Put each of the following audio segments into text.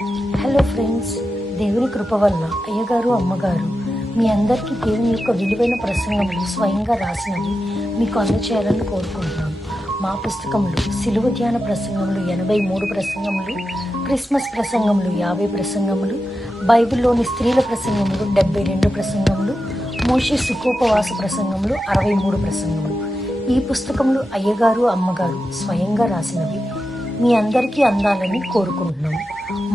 Hello friends, దేవుని కృప వల్ల అయ్యగారు అమ్మగారు మీ అందరికీ దేవుని యొక్క విలువైన ప్రసంగములు స్వయంగా రాసినవి మీకు అందచేయాలని కోరుకుంటున్నాం. మా పుస్తకంలో సిలువ ధ్యాన ప్రసంగములు 83 ప్రసంగములు, క్రిస్మస్ ప్రసంగములు 50 ప్రసంగములు, బైబిల్లోని స్త్రీల ప్రసంగములు 72 ప్రసంగములు, మోషే సుఖోపవాస ప్రసంగములు 63 ప్రసంగములు. ఈ పుస్తకములు అయ్యగారు అమ్మగారు స్వయంగా రాసినవి మీ అందరికీ అందాలని కోరుకుంటున్నాము.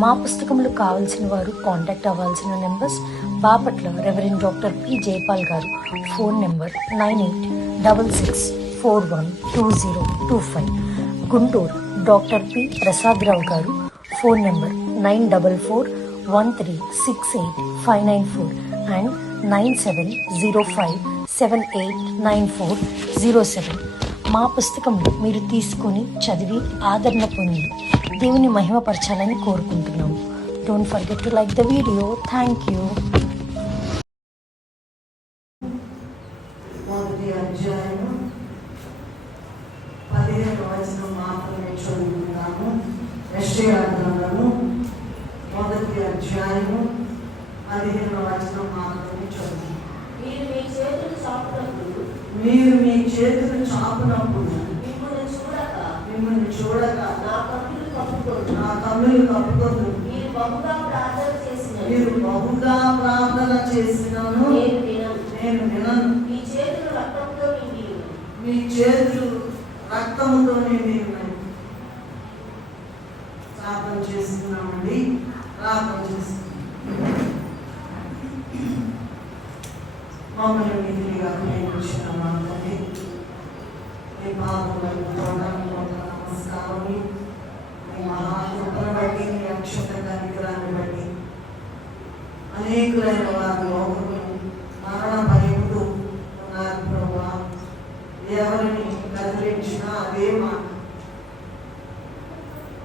మా పుస్తకములు కావాల్సిన వారు కాంటాక్ట్ అవ్వాల్సిన numbers: Bapatla reverend doctor P Jayapal garu, phone number 9866412025. Guntur doctor P Prasad Rao garu, phone number 9413685994 and 9705789407. మా పుస్తకంలో మీరు తీసుకొని చదివి ఆదరణ పొంది దేవుని మహిమపరచాలని కోరుకుంటున్నాము. Don't forget to like the video. Thank you. మొదటి అధ్యాయము 15వ వచనం మాత్రమే చదువుతున్నాము. యెషయా గ్రంథము మొదటి అధ్యాయము 15వ వచనం మాత్రమే చదువుతున్నాము. మీరు మీ చేతులు చాపునప్పుడు మిమ్మల్ని చూడక నా కన్నులు కప్పుకొందు. మీరు బహుగా ప్రార్థన చేసినను నేను వినను. మీ చేతులు రక్తముతో నిండి ఉన్నాయి. ప్రార్థన చేస్తున్నామండి. ప్రార్థన చేస్తున్నాం. మమ్మల్ని నిధిగా ప్రేమించిన మాత్రమే మీ పాదములకు నమస్కారం. మీ మహాకృపను బట్టి, మీ అక్షత కనికరాన్ని బట్టి అనేకులైన వారి లోకము మరణ భయముతో ఉన్నారు ప్రభువా. ఎవరిని కదిలించినా అదే మాట,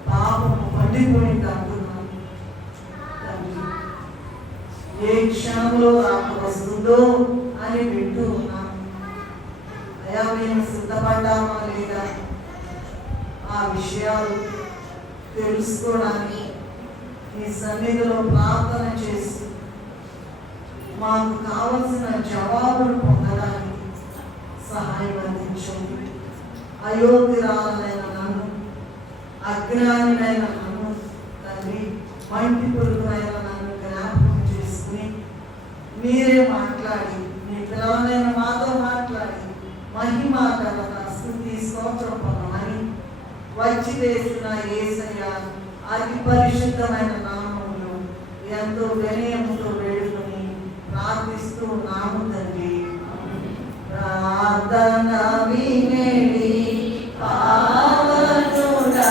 పాపము పండిపోయింది అంటున్నాను. ఏ క్షణంలో నాకు వస్తుందో అని వింటూ ఉన్నాను. అయా, మేము సిద్ధపడ్డామా లేదా ఆ విషయాలు తెలుసుకోవడానికి మీ సన్నిధిలో ప్రార్థన చేసి మాకు కావలసిన జవాబులు పొందడానికి సహాయం అందించండి. అయోగ్యురాలైన నన్ను, అజ్ఞానినైన నన్ను తండ్రి, మంటి పురుగునైన నన్ను జ్ఞాపకం చేసుకుని మీరే మాట్లాడి, మీ పిల్లలైన మాతో మాట్లాడి మహిమ ఘనత స్తుతి స్తోత్రం పొందమని వచ్చి వేసిన యేసయ్య అతి పరిశుద్ధమైన నామములో ఎంతో వినయముతో వేడుకొని ప్రార్థిస్తూ నాము తండ్రి. ప్రార్థన వినేడి పావనుడా,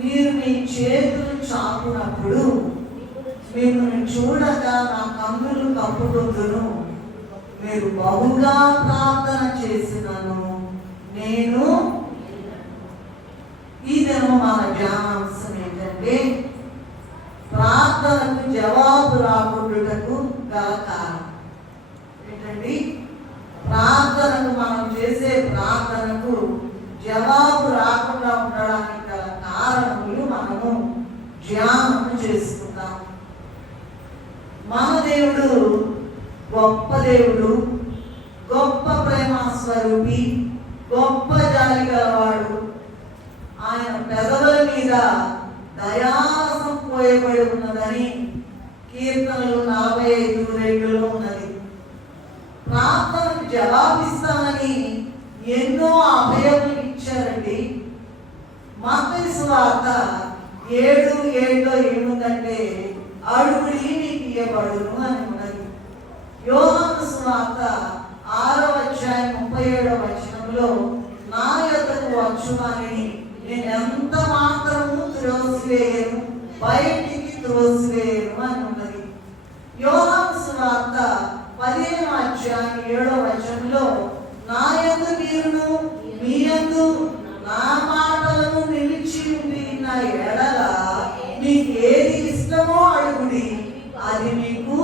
మీరు మీ చేతులు చాపునప్పుడు మిమ్మల్ని చూడక నా కన్నులు కప్పుకొందును. మీరు బహుగా ప్రార్థన చేసినను నేను. ఈ దినం మన ధ్యానాంశం ఏంటంటే ప్రార్థనకు జవాబు రాకుండాకు గల కారణం ఏంటండి? ప్రార్థనకు మనం చేసే ప్రార్థనకు జవాబు రాకుండా ఉండడానికి గల కారణములు మనము ధ్యానం చేసుకుందాం. మన దేవుడు గొప్ప దేవుడు, గొప్ప ప్రేమ స్వరూపి, గొప్ప జాలి గలవాడు. ఆయన పెదవుల మీద దయారసం పోయబడి ఉన్నదని కీర్తనలు 45:2 ఉన్నది. ప్రార్థనకు జవాబిస్తామని ఎన్నో అభయములు ఇచ్చారండి. మత్తయి సువార్త 7:7 ఏముందంటే అడుగుడి మీకు ఇయ్యబడును అని ఉన్నది. యోహాను సువార్త 6:37 నా యొద్దకు వచ్చువానిని నేను ఎంత మాత్రము త్రోసివేయను, బయటికి త్రోసివేయను అని ఉన్నది. యోహాను సువార్త 15:7 నా యందు మీరును మీ యందు నా మాటలను నిలిచి ఉండిన ఎడల మీకు ఏది ఇష్టమో అడుగుడి, అది మీకు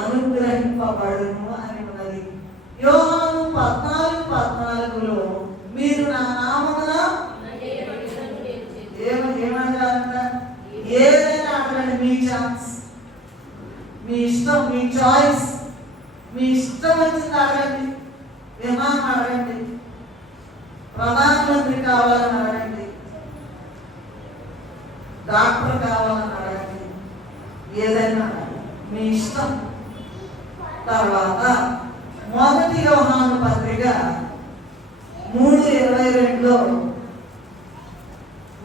అనుగ్రహింపబడును అని ఉన్నది. యోహాను 14:14 మీరు నా నామమున ఏమంటారంట? ఏదైనా అడగండి, మీ ఛాన్స్, మీ ఇష్టం, మీ చాయిస్, మీ ఇష్టం వచ్చింది అడగండి. విమానం అడగండి, ప్రధానమంత్రి కావాలని అడగండి, డాక్టర్ కావాలని అడగండి, ఏదైనా మీ ఇష్టం. తర్వాత 1 యోహాను పత్రిక 3:22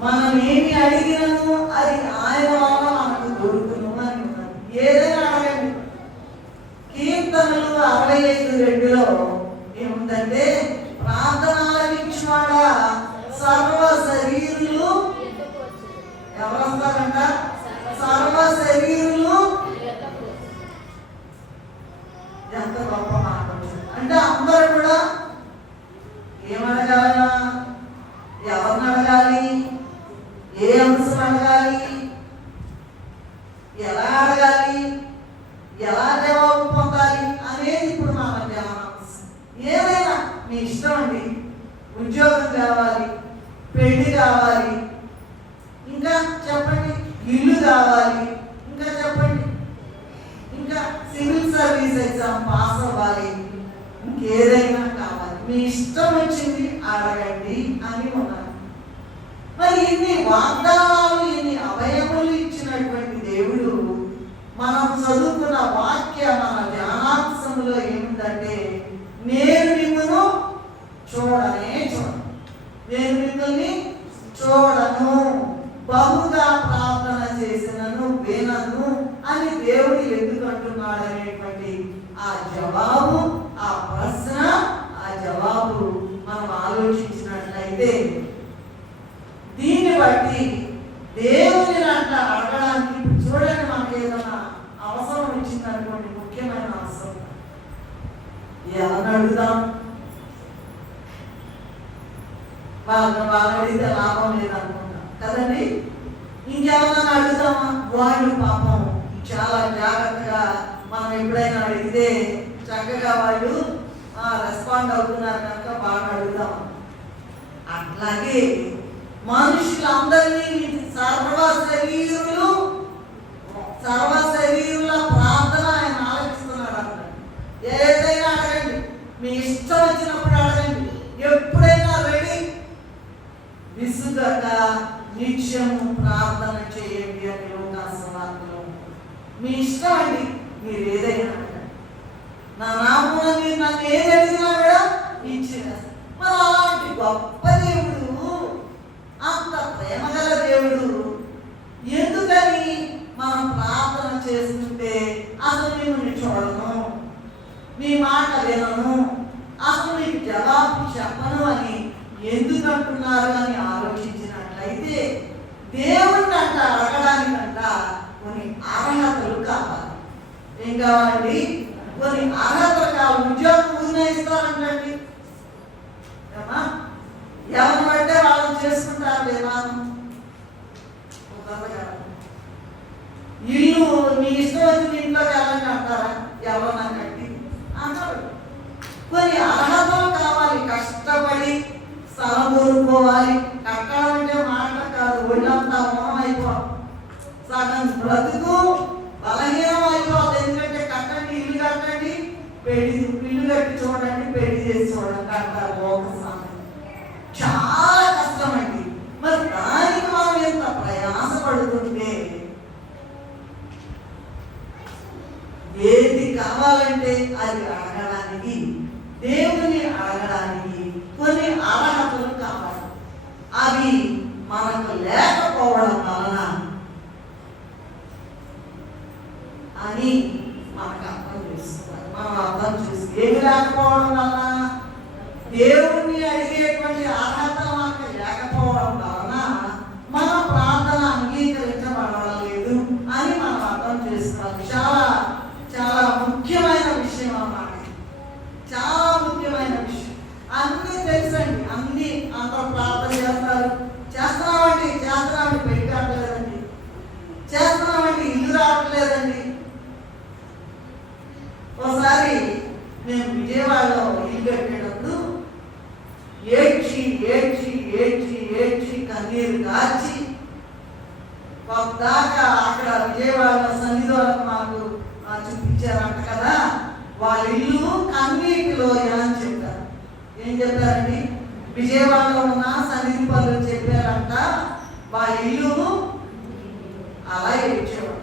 మనం ఏమి అడిగినను అది ఆయన వల్ల మనకు దొరుకును అని ఉన్నది. ఏదైనా అడగండి. కీర్తనలు 65:2 ఏముందంటే ప్రార్థన ఆలకించువాడా సర్వ శరీరులు ఎవరు వస్తారంట? సర్వ శరీరులు. ఎంత గొప్ప మాట అంటే అందరూ కూడా ఏమడగాల? ఎవరిని అడగాలి? ఏ అంశం అడగాలి? ఎలా అడగాలి? ఎలా జవాబు పొందాలి అనేది ఇప్పుడు మన ధ్యానం. ఏదైనా మీ ఇష్టం అండి. ఉద్యోగం కావాలి, పెళ్లి కావాలి, ఇంకా చెప్పండి, ఇల్లు కావాలి, ఇంకా చెప్పండి, ఇంకా సివిల్ సర్వీస్ ఎగ్జామ్ పాస్ అవ్వాలి, ఇంకేదైనా కావాలి. మీ ఇష్టం వచ్చింది అడగండి అని ఉన్నారు. మరి ఇన్ని వాగ్దానాలు, ఇన్ని అభయములు ఇచ్చినటువంటి దేవుడు మనం చదువుకున్న వాక్య మన ధ్యానాంశంలో ఏముందంటే నేను మిమ్మల్ని చూడను, నేను మిమ్మల్ని చూడను, బహుగా ప్రార్థన చేసినను వినను అని దేవుడు ఎందుకు అంటున్నాడు అనేటువంటి ఆ జవాబు, ఆ ప్రశ్న, ఆ జవాబు మనం ఆలోచించినట్లయితే దీన్ని బట్టి దేవుని అడగడానికి చూడండి, మనకి ఏదైనా అవసరం ఇచ్చిందనుకోండి, ముఖ్యమైన అవసరం, ఎవరిని అడుగుదాం? వాళ్ళని అడిగితే లాభం లేదనుకుంటాం కదండి. ఇంకెవరన్నా అడుగుదామా? వాళ్ళు పాపం చాలా జాగ్రత్తగా మనం ఎప్పుడైనా అడిగితే చక్కగా వాళ్ళు రెస్పాండ్ అవుతున్నారు కనుక బాగా అడుగుదాం. అట్లాగే మనుషులందరినీ సర్వ శరీరుల ప్రార్థన ఆయన ఆలోచిస్తున్నాడు అన్నాడు. ఏదైనా అడగండి, మీ ఇష్టం వచ్చినప్పుడు అడగండి, ఎప్పుడైనా రెడీ, విసుగక నిత్యము ప్రార్థన చేయండి అని లోకాసవార్తలో. మీ ఇష్టం అండి, మీరు ఏదైనా అడగండి. నా నామమున మీరు నన్ను ఏది అడిగినా కూడా ఇచ్చిన. మరి అలాంటి గొప్ప దేవుడు, అంత ప్రేమగల దేవుడు ఎందుకని మనం ప్రార్థన చేస్తుంటే అసలు మిమ్మల్ని చూడను, మీ మాట వినను, అసలు మీకు జవాబు చెప్పను అని ఎందుకు అంటున్నారు అని ఆలోచించినట్లయితే దేవుడిని అడగడానికంట కొన్ని అర్హతలు కావాలి. ఏం కావాలండి? కొన్ని అర్హతలు కావాలి. ఉద్యోగం నిర్ణయిస్తారంటండి, ఎవరిని బట్టే వాళ్ళు చేసుకుంటారు విధానం. ఇల్లు మీ ఇష్టం వచ్చిన ఇంట్లోకి వెళ్ళండి అంటారా? ఎవరన్నా కట్టి అంటారు. కొన్ని అర్హతలు కావాలి. కష్టపడి స్థలము కోరుకోవాలి. కట్టడం అంటే మాట కాదు, ఒళ్ళంతా మోహం అయిపోవాలి, సగం బ్రతుకు బలహీనం అయిపోవాలి. ఎందుకంటే కట్టండి, ఇల్లు కట్టండి, ఇల్లు కట్టి చూడండి, పెళ్లి చేసి చూడండి అంటారు లోక సామెత. చాలా కష్టం అండి. మరి దానికి మనం ఎంత ప్రయాసపడుతుంటే ఏది కావాలంటే అది అడగడానికి, దేవుని అడగడానికి కొన్ని అర్హతలు కావాలి. అవి మనకు లేకపోవడం వలన అని మనకు అర్థం చేసుకోవాలి. మనం అర్థం చేసి ఏమి లేకపోవడం వలన, దేవుణ్ణి అడిగేటువంటి అర్హత మనకు లేకపోవడం వలన మన ప్రార్థన అంగీకరించబడడం లేదు అని మనం అర్థం చేసుకోవాలి. చాలా చాలా ముఖ్యమైన విషయం అన్నమాట. చాలా ముఖ్యమైన విషయం. అన్నీ తెలుసండి, అన్నీ అందరూ ప్రార్థన చేస్తారు. చేస్తున్నామండి పెళ్లి కావట్లేదండి, చేస్తున్నామండి ఇల్లు రావట్లేదండి. ఒకసారి మేము విజయవాడలో ఇల్లు కట్టేటప్పుడు ఏడ్చి ఏడ్చి ఏడ్చి ఏడ్చి కన్నీరు కాచి దాకా అక్కడ విజయవాడలో సన్నిధిలోకి మాకు చూపించారంట కదా. వాళ్ళ ఇల్లు కన్నీటిలో అని చెప్పారు. ఏం చెప్పారండి? విజయవాడలో ఉన్న సన్నిధి పనులు చెప్పారంట. వాళ్ళ ఇల్లు అలా ఏడ్చేవాడు.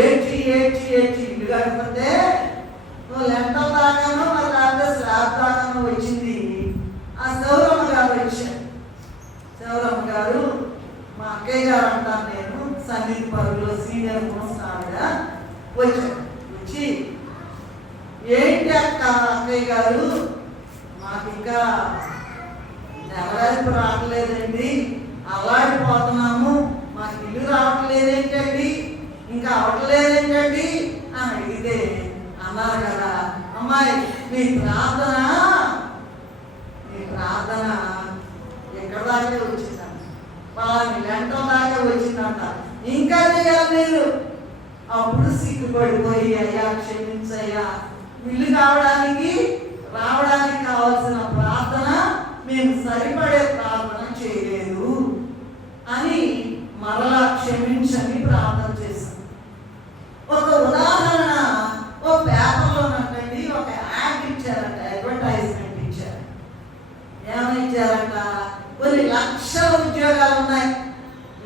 ఏడ్చి ఏడ్చి ఏడ్చి ఇల్లు కడిపోతే లెంటల దాకానో మరి లేకపోతే స్లాబ్ దాకానో వచ్చింది. ఆ సౌరమ్మ గారు వచ్చారు. సౌరమ్మ గారు మా అక్కయ్య గారు అంటాను నేను, సన్నిధి పనులు సీనియర్ మోస్ట్ ఆవిడ వచ్చాడు. వచ్చి ఏంటి అక్క అక్కయ్య గారు, మాకు ఇంకా నెలవారీపు రావట్లేదండి, అల్లాడిపోతున్నాము, మాకు ఇల్లు రావట్లేదేంటండి, ఇంకా అవ్వట్లేదేంటండి అని అడిగితే అన్నారు కదా, అమ్మాయి మీ ప్రార్థన ఎక్కడ దాకా వచ్చిందంట, వాళ్ళని లెంటల దాకా వచ్చిందంట, ఇంకా చేయాలి మీరు. అప్పుడు సిగ్గుపడిపోయి అయ్యా క్షమించయ్యా, ఇల్లు రావడానికి కావాల్సిన ప్రార్థన మేము సరిపడే ప్రార్థన చేయలేదు అని మరలా క్షమించని ప్రార్థన చేశాం. ఒక ఉదాహరణ, ఒక పేపర్లోనంటండి ఒక యాడ్ ఇచ్చారంట, అడ్వర్టైజ్మెంట్ ఇచ్చారు. ఏమని ఇచ్చారంట? కొన్ని లక్షల ఉద్యోగాలు ఉన్నాయి,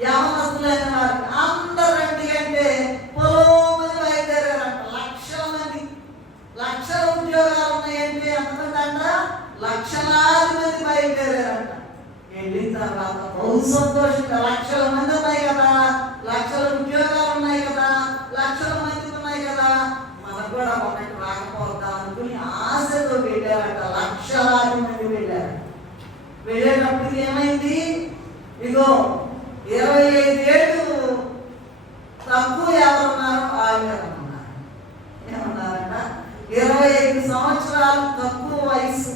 యవనస్తులైన వారికి అందరూ రండి అంటే పొలోమని బయలుదేరారంట. లక్షల ఉద్యోగాలు ఉన్నాయంటే ఎంతమంది అంట? లక్షలాది మంది బయలుదేరారంట. వెళ్ళిన తర్వాత బహు సంతోషంగా లక్షల మంది ఉన్నాయి కదా, లక్షల ఉద్యోగాలు ఉన్నాయి కదా, లక్షల మంది ఉన్నాయి కదా, మనకు కూడా ఒకటి రాకపోతా అనుకుని ఆశతో వెళ్ళారంట. లక్షలాది మంది వెళ్ళారు. వెళ్ళేటప్పుడు ఏమైంది? ఇగో 25 ఏళ్ళు తక్కువ ఎవరున్నారో వాళ్ళు ఏమన్నారంట? 25 సంవత్సరాలు తక్కువ వయసు,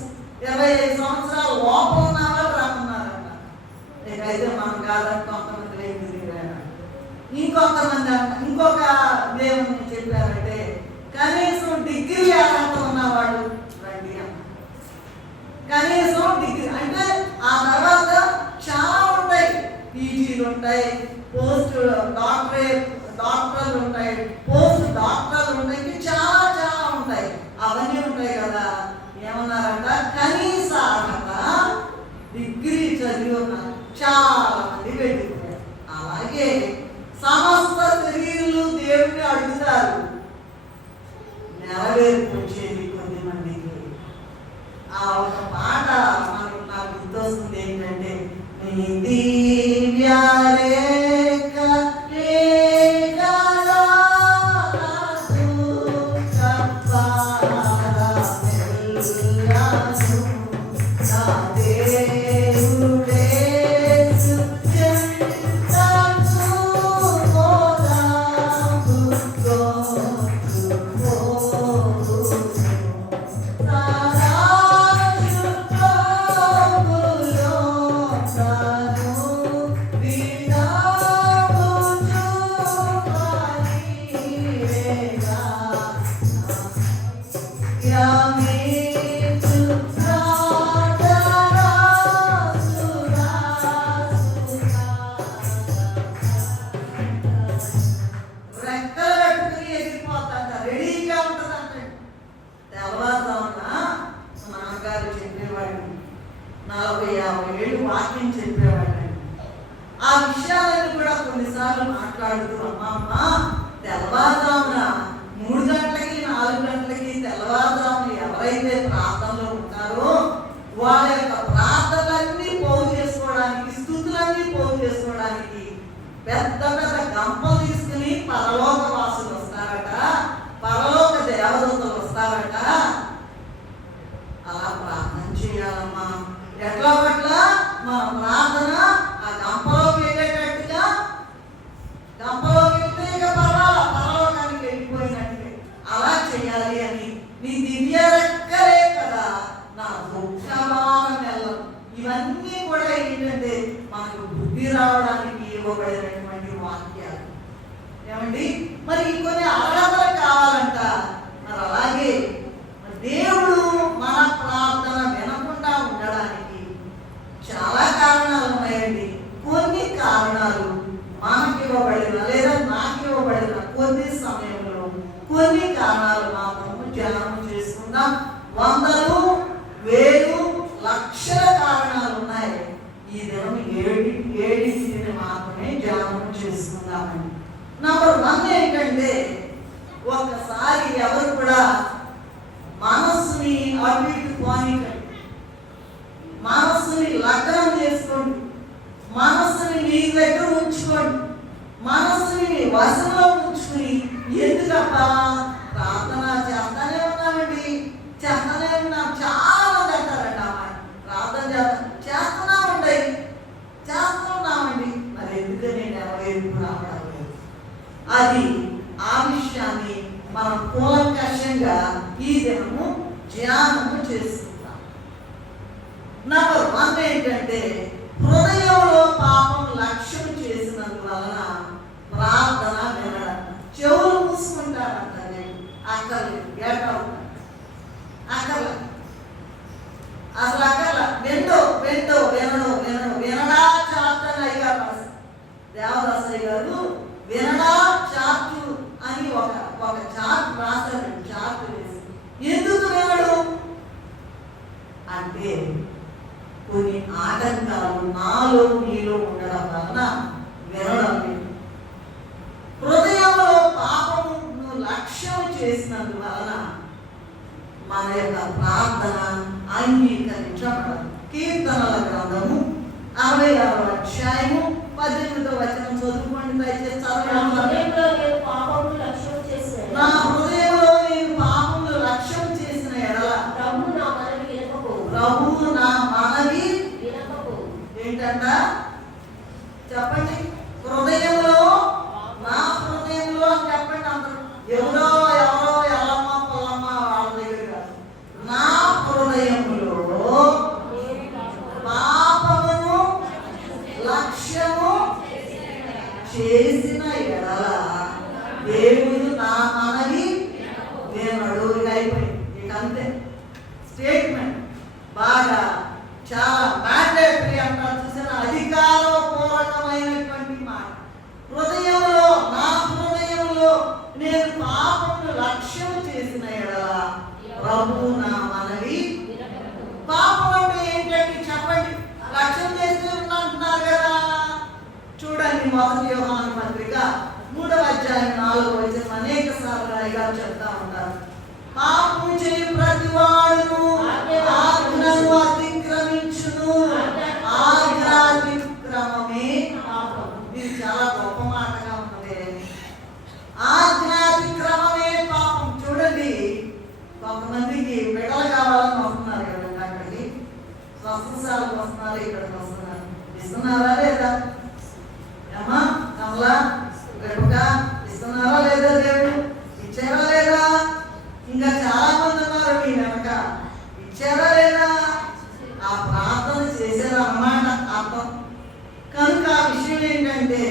25 సంవత్సరాల లోపల ఉన్న వాళ్ళు రమ్మన్నారంట. ఇకైతే మనం కాదని కొంతమంది లేదు. ఇంకొంతమంది అంట, ఇంకొక దేవుని చెప్పారంటే కనీసం డిగ్రీ అర్హత ఉన్నవాళ్ళు రండి అన్న. కనీసం డిగ్రీ అంటే ఆ తర్వాత చాలా ఉంటాయి, పీజీలు ఉంటాయి, పోస్ట్ డాక్టర్లు ఉంటాయి, పోస్ట్ డాక్టర్లు ఉంటాయి, చాలా చాలా ఉంటాయి, అవన్నీ ఉంటాయి కదా. ఏమన్నారంట? కనీస అర్హత డిగ్రీ చదివి ఉన్నారు చాలా మంది వెళ్ళిపోయారు. అలాగే సమస్త శరీరులు దేవుని అడుగుతారు, నెరవేర్పు వచ్చేది కొద్ది మందికి. ఆ ఒక మాట నాకు గుర్తొస్తుంది ఏంటంటే, నీ దివ్యాలే 40-50 ఏళ్ళు వాక్యం చెప్పేవాళ్ళండి. ఆ విషయాలను కూడా కొన్నిసార్లు మాట్లాడుతూ అమ్మ తెల్లవారుజామున 3 గంటలకి 4 గంటలకి తెల్లవారుజామున ఎవరైతే ప్రార్థనలో ఉంటారో వాళ్ళ యొక్క ప్రార్థనలన్నీ పోగు చేసుకోవడానికి, స్తుతులన్నీ పోగు చేసుకోవడానికి పెద్ద పెద్ద గంపలు తీసుకుని పరలోక వాసులు వస్తారట, పరలోక దేవదూతలు వస్తారట. అలా ప్రార్థన చేయాలమ్మా. ఎట్లా పట్ల మన ప్రార్థన ఆ గంపలోకి వెళ్ళేటట్టుగా, గంపలోకి వెళ్తే ఇక పరలోకానికి వెళ్ళిపోయినట్టే అలా చేయాలి అని నీ దివ్య రెక్కలే కదా నా దుఃఖమానం వెళ్ళం. ఇవన్నీ కూడా ఏంటంటే మనకు బుద్ధి రావడానికి ఇవ్వబడినటువంటి వాక్యాలు. ఏమండి మరి కొన్ని అర్హతలు కావాలంట. మరి అలాగే దేవుడు మన ప్రార్థన వినకుండా ఉండడానికి చాలా కారణాలు ఉన్నాయండి. కొన్ని కారణాలు మనకి ఇవ్వబడిన లేదా నాకు ఇవ్వబడిన కొన్ని సమయంలో కొన్ని కారణాలు మాత్రము ధ్యానం చేసుకుందాం. 100, 1000, లక్షల కారణాలు ఉన్నాయి. ఈ దినం 7 మాత్రమే ధ్యానం చేసుకుందామని. నంబర్ 1 ఏంటంటే ఒక్కసారి ఎవరు కూడా మనస్సుని అటు ఇటు పోనీకండి. మనస్సుని లగ్నం చేసుకోండి. మనస్సుని మీ దగ్గర ఉంచుకోండి. మనస్సుని మీ వశంలో ఉంచుకుని ఎందుకప్ప ప్రార్థన చేస్తానే ఉన్నామండి, చేస్తానే ఉన్నాం. చాలా మంది అంటారంట అమ్మాయి ప్రార్థన చేస్తున్నామండి, చేస్తున్నామండి, మరి ఎందుకని నేను రావడం లేదు. అది ఆ విషయాన్ని మనం కూలంకషంగా ఈ దినము ధ్యానము చేసుకుంటాం. నంబర్ 1 ఏంటంటే హృదయంలో పాపం లక్ష్యం చేసినందువలన ప్రార్థన వినడం. చెవులు మూసుకుంటారంట. అక్కర్లేదు, అక్కర్లేదు, అసలు అక్కర్లా. వినడా చార్ట్ అని అయ్యారు దేవదాసయ్య గారు. వినడా చార్టు అని ఒక చార్ట్ రాశారు. చార్ట్ వేసి ఎందుకు వినడు అంటే కొన్ని ఆటంకాలు నాలో నీలో ఉండడం వలన వినడం లేదు. హృదయంలో పాపమును లక్ష్యం చేసినందువలన మన యొక్క ప్రార్థన అంగీకరించబడదు. కీర్తనల గ్రంథము 66వ అధ్యాయము 18వ వచనం చదువుకోండి దయచేసి. నా హృదయంలో నేను పాపమును లక్ష్యం చేసిన ఎడల ప్రభువు నా మనవి వినకపోవు. ఏంటంట చెప్పండి. హృదయంలో, నా హృదయంలో అని చెప్పండి. అందరూ ఎవరో ఎల్లమ్మ పొల్లమ్మ వాళ్ళ దగ్గర కాదు. నా హృదయంలో పాపమును లక్ష్యము చేసిన ఎడల దేవుడు నా మనవి వినడు. ఇక అయిపోయింది. ఇక అంతే స్టేట్మెంట్. బాగా చాలా మ్యాండేటరీ అంటారు చూసిన అధికారపూర్వకమైనటువంటి మాట. హృదయంలో, నా హృదయంలో నేను పాపమును లక్ష్యం చేసిన ఎడల ప్రభువు నా మనవి. పాపం అంటే ఏంటంటే చెప్పండి. లక్ష్యం చేస్తే అంటున్నారు కదా. చూడండి 1 యోహాను పత్రిక 3వ అధ్యాయం 4వ వచనం అనేక సార్లు అయ్యగారు చెప్తా ఉంటారు. పాపము చేయు ప్రతి వాడును ఆజ్ఞను అతిక్రమించును, ఆజ్ఞాతిక్రమమే పాపం. ఇది చాలా గొప్ప మాటగా ఉన్నది. ఆజ్ఞాతిక్రమమే పాపం. చూడండి, కొంతమందికి బిడ్డలు కావాలని వస్తున్నారు కదండి, అక్కడికి స్వస్థశాలకు వస్తున్నారు, ఇక్కడికి వస్తున్నారు. ఇస్తున్నారా లేదా అమ్మా? కమలా, గడుపుగా ఇస్తున్నారా లేదా? దేవుడు ఇచ్చారా లేదా? ఇంకా చాలా మంది ఉన్నారు మీ వెనక. ఇచ్చారా లేదా? ఆ ప్రార్థన చేశారా అన్నమాట అర్థం. కనుక ఆ విషయం ఏంటంటే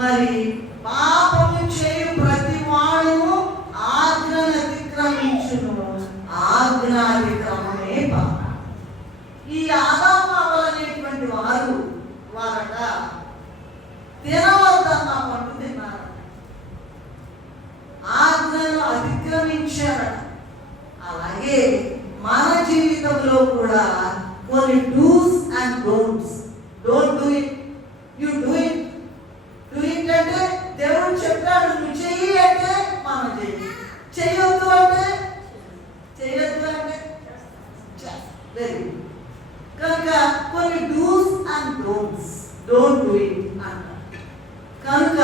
మరి పాపము చేయు ప్రతి వాడు ఆజ్ఞను అతిక్రమించును, ఆజ్ఞాతిక్రమమే పాపం. ఈ ఆదాము అవ్వలనేటువంటి వారట తినవద్దన్న పండు తిన్నారు, ఆజ్ఞను అతిక్రమించారట. అలాగే మన జీవితంలో కూడా కొన్ని dos and don'ts. Don't do it, you do it. Do it అంటే దేవుడు చెప్పాడు నువ్వు చెయ్యి అంటే మనం చెయ్యి, చెయ్యొద్దు అంటే వెరీ గుడ్. కనుక కొన్ని dos and don'ts, don't do it అంటారు. కనుక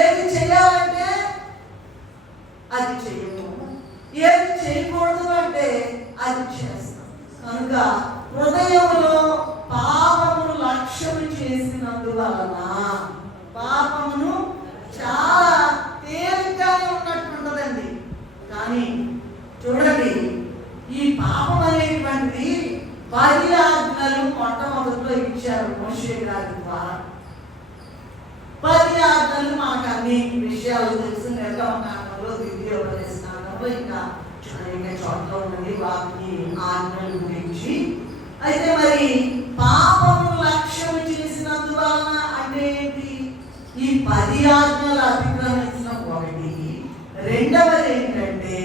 ఏది చేయాలంటే అది చెయ్యము, ఏది చేయకూడదు అంటే అది చేస్తాం. కనుక హృదయంలో పాపమును లక్ష్యము చేసినందువలన పాపమును చాలా తేలికగా ఉన్నట్టుంటదండి. కానీ చూడండి, ఈ పాపం అనేటువంటిది 10 ఆజ్ఞలు మొట్టమొదటిలో ఇచ్చారు మోషే గారి ద్వారా. 10 ఆజ్ఞలు మనకు అన్ని విషయాలు తెలుసు. నిర్గమకాండంలో, ద్వితీయోపదేశకాండంలో ఇంకా చోట్ల ఉన్నది వాటిని ఆజ్ఞల గురించి. అయితే మరి పాపము లక్ష్యం చేసినందువలన అంటే ఏంటి? ఈ 10 ఆజ్ఞలు అతిక్రమించిన ఒకటి. రెండవది ఏంటంటే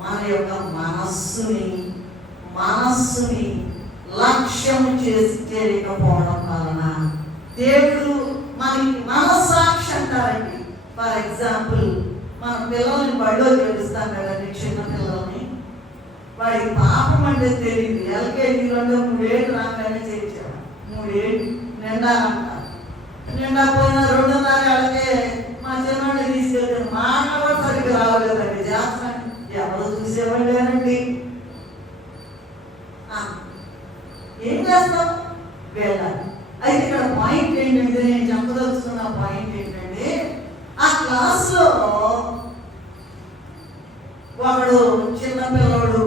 మన యొక్క మనస్సుని లక్ష్యం చేసి చేయకపోవడం వలన దేవుడు మనకి మనస్సాక్షి అంటారండి. ఫర్ ఎగ్జాంపుల్, మన పిల్లల్ని బడిలో చేస్తాం కదండి, చిన్న పిల్లల్ని. వాడికి పాపం అంటే తెలియదు. ఎల్కేజీలో 3 ఏళ్ళు రాగానే చేర్చాడు. 3 ఏళ్ళు నిండా అంటారు. నిండా పోయిన 2.5 ఏళ్ళకే మా చిన్నవాడిని తీసుకెళ్తాను. మాట కూడా సరిగ్గా రావలేదండి. చేస్తాను ఎవరు చూసేవాళ్ళేనండి. ఏం చేస్తాం? వెళ్ళాలి. అయితే ఇక్కడ పాయింట్ ఏంటంటే, నేను చెప్పదలుచుకున్న పాయింట్ ఏంటంటే, ఆ క్లాస్లో ఒకడు చిన్నపిల్లవాడు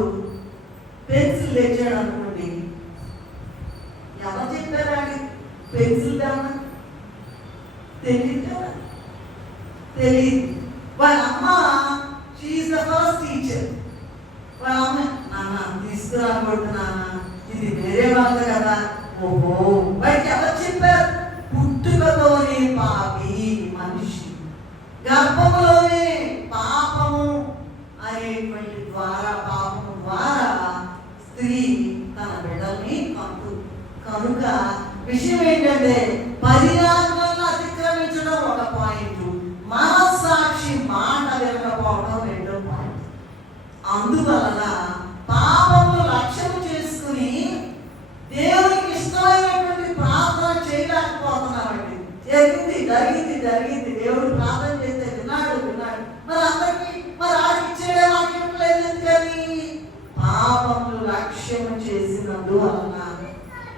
పెన్సిల్ తెచ్చాడు అనుకోండి. ఎవరు చెప్పారండి పెన్సిల్ తెమ్మని? తెలియదు కదా, తెలియదు. వాళ్ళ అమ్మ షీఈస్ ద ఫస్ట్ టీచర్. వాళ్ళ అమ్మ, నాన్న తీసుకురాకూడదు నాన్న, ఇది వేరే వాళ్ళది కదా. ఓహో, వాడికి ఎవరు చెప్పారు? పుట్టుకతోనే పాపి మనిషి, గర్భంలోనే పాపము అనేటువంటి పాపము ద్వారా స్త్రీ తన బిడ్డల్ని కనుక విషయం ఏంటంటే 10 ఆజ్ఞలను అతిక్రమించడం ఒక పాయింట్, మనస్సాక్షి మాట వినకపోవడం రెండో పాయింట్. అందువలన పాపమును లక్ష్యం చేసుకుని దేవునికి ఇష్టమైనటువంటి ప్రార్థన చేయలేకపోతున్నామండి. జరిగింది. దేవుడు ప్రార్థన చేస్తే విన్నాడు. మరి అందరికీ ఆడికి ఇచ్చేదే మాకు ఇవ్వలేదు ఎందుకని? పాపములు లక్ష్యం చేసినందువలన.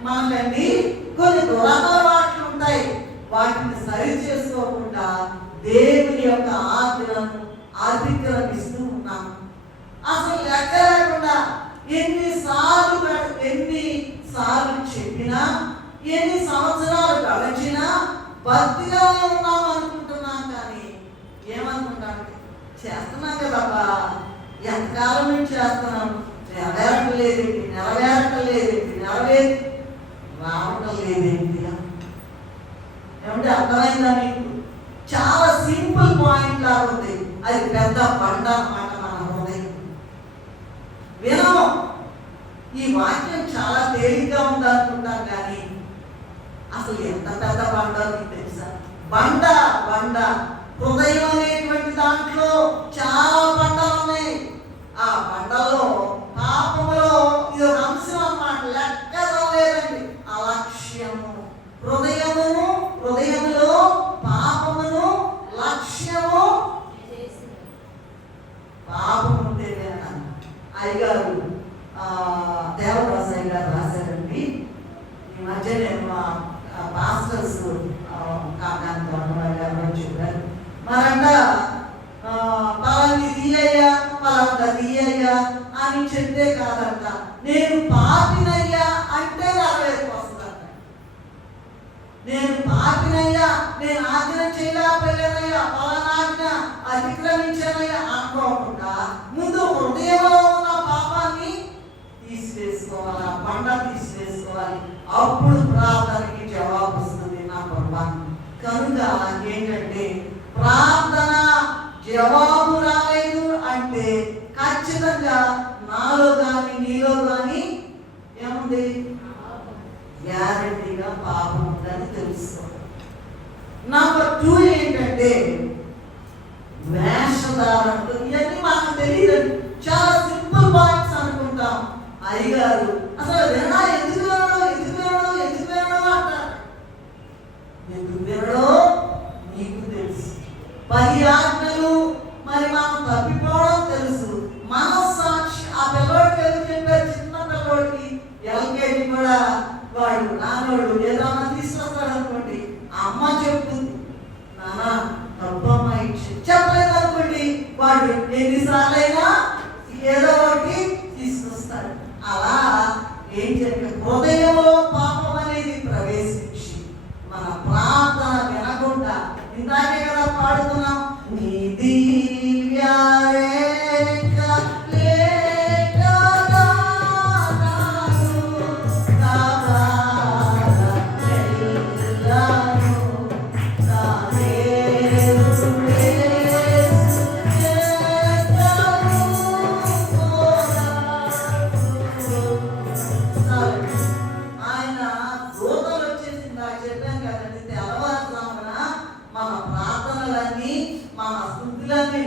మనకండి కొన్ని దురలవాట్లు ఉంటాయి. వాటిని సరి చేసుకోకుండా దేవుని యొక్క ఆజ్ఞలను అతిక్రమిస్తూ ఉన్నాం. అసలు లెక్క లేకుండా ఎన్నిసార్లు చెప్పినా, ఎన్ని సంవత్సరాలు గడిచినా భక్తిగానే ఉన్నాం అనుకుంటున్నాం. కానీ ఏమనుకుంటాం? చేస్తున్నాం కదబ్బా, ఎంతకాలం నుంచి చేస్తున్నాం, నెరవేరట్లేదేంటి రావటం లేదేంటి? ఏమంటే అర్థమైందా మీకు? చాలా సింపుల్ పాయింట్ లాగా ఉంది. అది పెద్ద బండ అన్నమాట మన హృదయం. వినము. ఈ వాక్యం చాలా తేలిగ్గా ఉంది అనుకుంటాం, కానీ అసలు ఎంత పెద్ద బండ మీకు తెలుసా? బండ హృదయం అనేటువంటి దాంట్లో చాలా బండలు ఉన్నాయి. ఆ బండలో పాపములో ఇది ఒక అంశం అన్నమాట. లెక్కలో లేదండి. అలక్ష్యము, హృదయములో పాపమును లక్ష్యము. పాపం ఉంటేనే అయ్యగారు దేవదాసయ్య గారు రాశారండి. ఈ మధ్య నేను పాస్టర్స్ కాకాంతో ఎవరో చెప్పారు. మరంట పలాంటి తీయ్యా అని చెప్తే కాదంట, నేను పాపినయ్యా అంటే నెరవేర్పు వస్తుందంట. నేను పాపినయ్యా, నేను ఆజ్ఞ చేయలేకపోయానయ్యా, పలానాజ్ఞ అతిక్రమించానయ్యా అనుకోకుండా ముందు హృదయంలో ఉన్న పాపాన్ని తీసివేసుకోవాలి, ఆ బండ తీసివేసుకోవాలి. అప్పుడు ప్రార్థనకి జవాబు వస్తుంది నా ప్రభువానికి. కనుక ఏంటంటే ప్రార్థన జవాబు రాలేదు అంటే ఖచ్చితంగా నాలో కానీ నీలో కానీ ఏముంది? గ్యారెంటీగా పాపం ఉందని తెలుసుకోవాలి. నంబర్ 2 ఏంటంటే వేషధారణతో. ఇవన్నీ మనకు తెలియదు, చాలా సింపుల్ పాయింట్స్ అనుకుంటాం. అయ్యగారు అసలు వినడా, ఎందుకు వినడో అంటారు. ఎందుకు వినడో నీకు తెలుసు. 10 ఆజ్ఞలు మరి మనం తప్పిపోవడం తెలుసు. మనస్సాక్షి ఆ పిల్లవాడికి ఎందుకు చెప్పారు? చిన్న పిల్లవాడికి ఎల్కేజీ కూడా వాడు నాన్నోడు ఏదన్నా తీసుకొస్తాడు అనుకోండి, అమ్మ చెప్తుంది నాన్న తప్పమ్మ చెప్పలేదు అనుకోండి, వాడు ఎన్నిసార్లైనా ఏదో ఒకటి తీసుకొస్తాడు. అలా ఏం చెప్పే హృదయంలో పాపం అనేది ప్రవేశించి మన ప్రార్థన వినకుండా, ఇందాకే కదా పాడుతున్నాం, నీ దివ్య రేఖ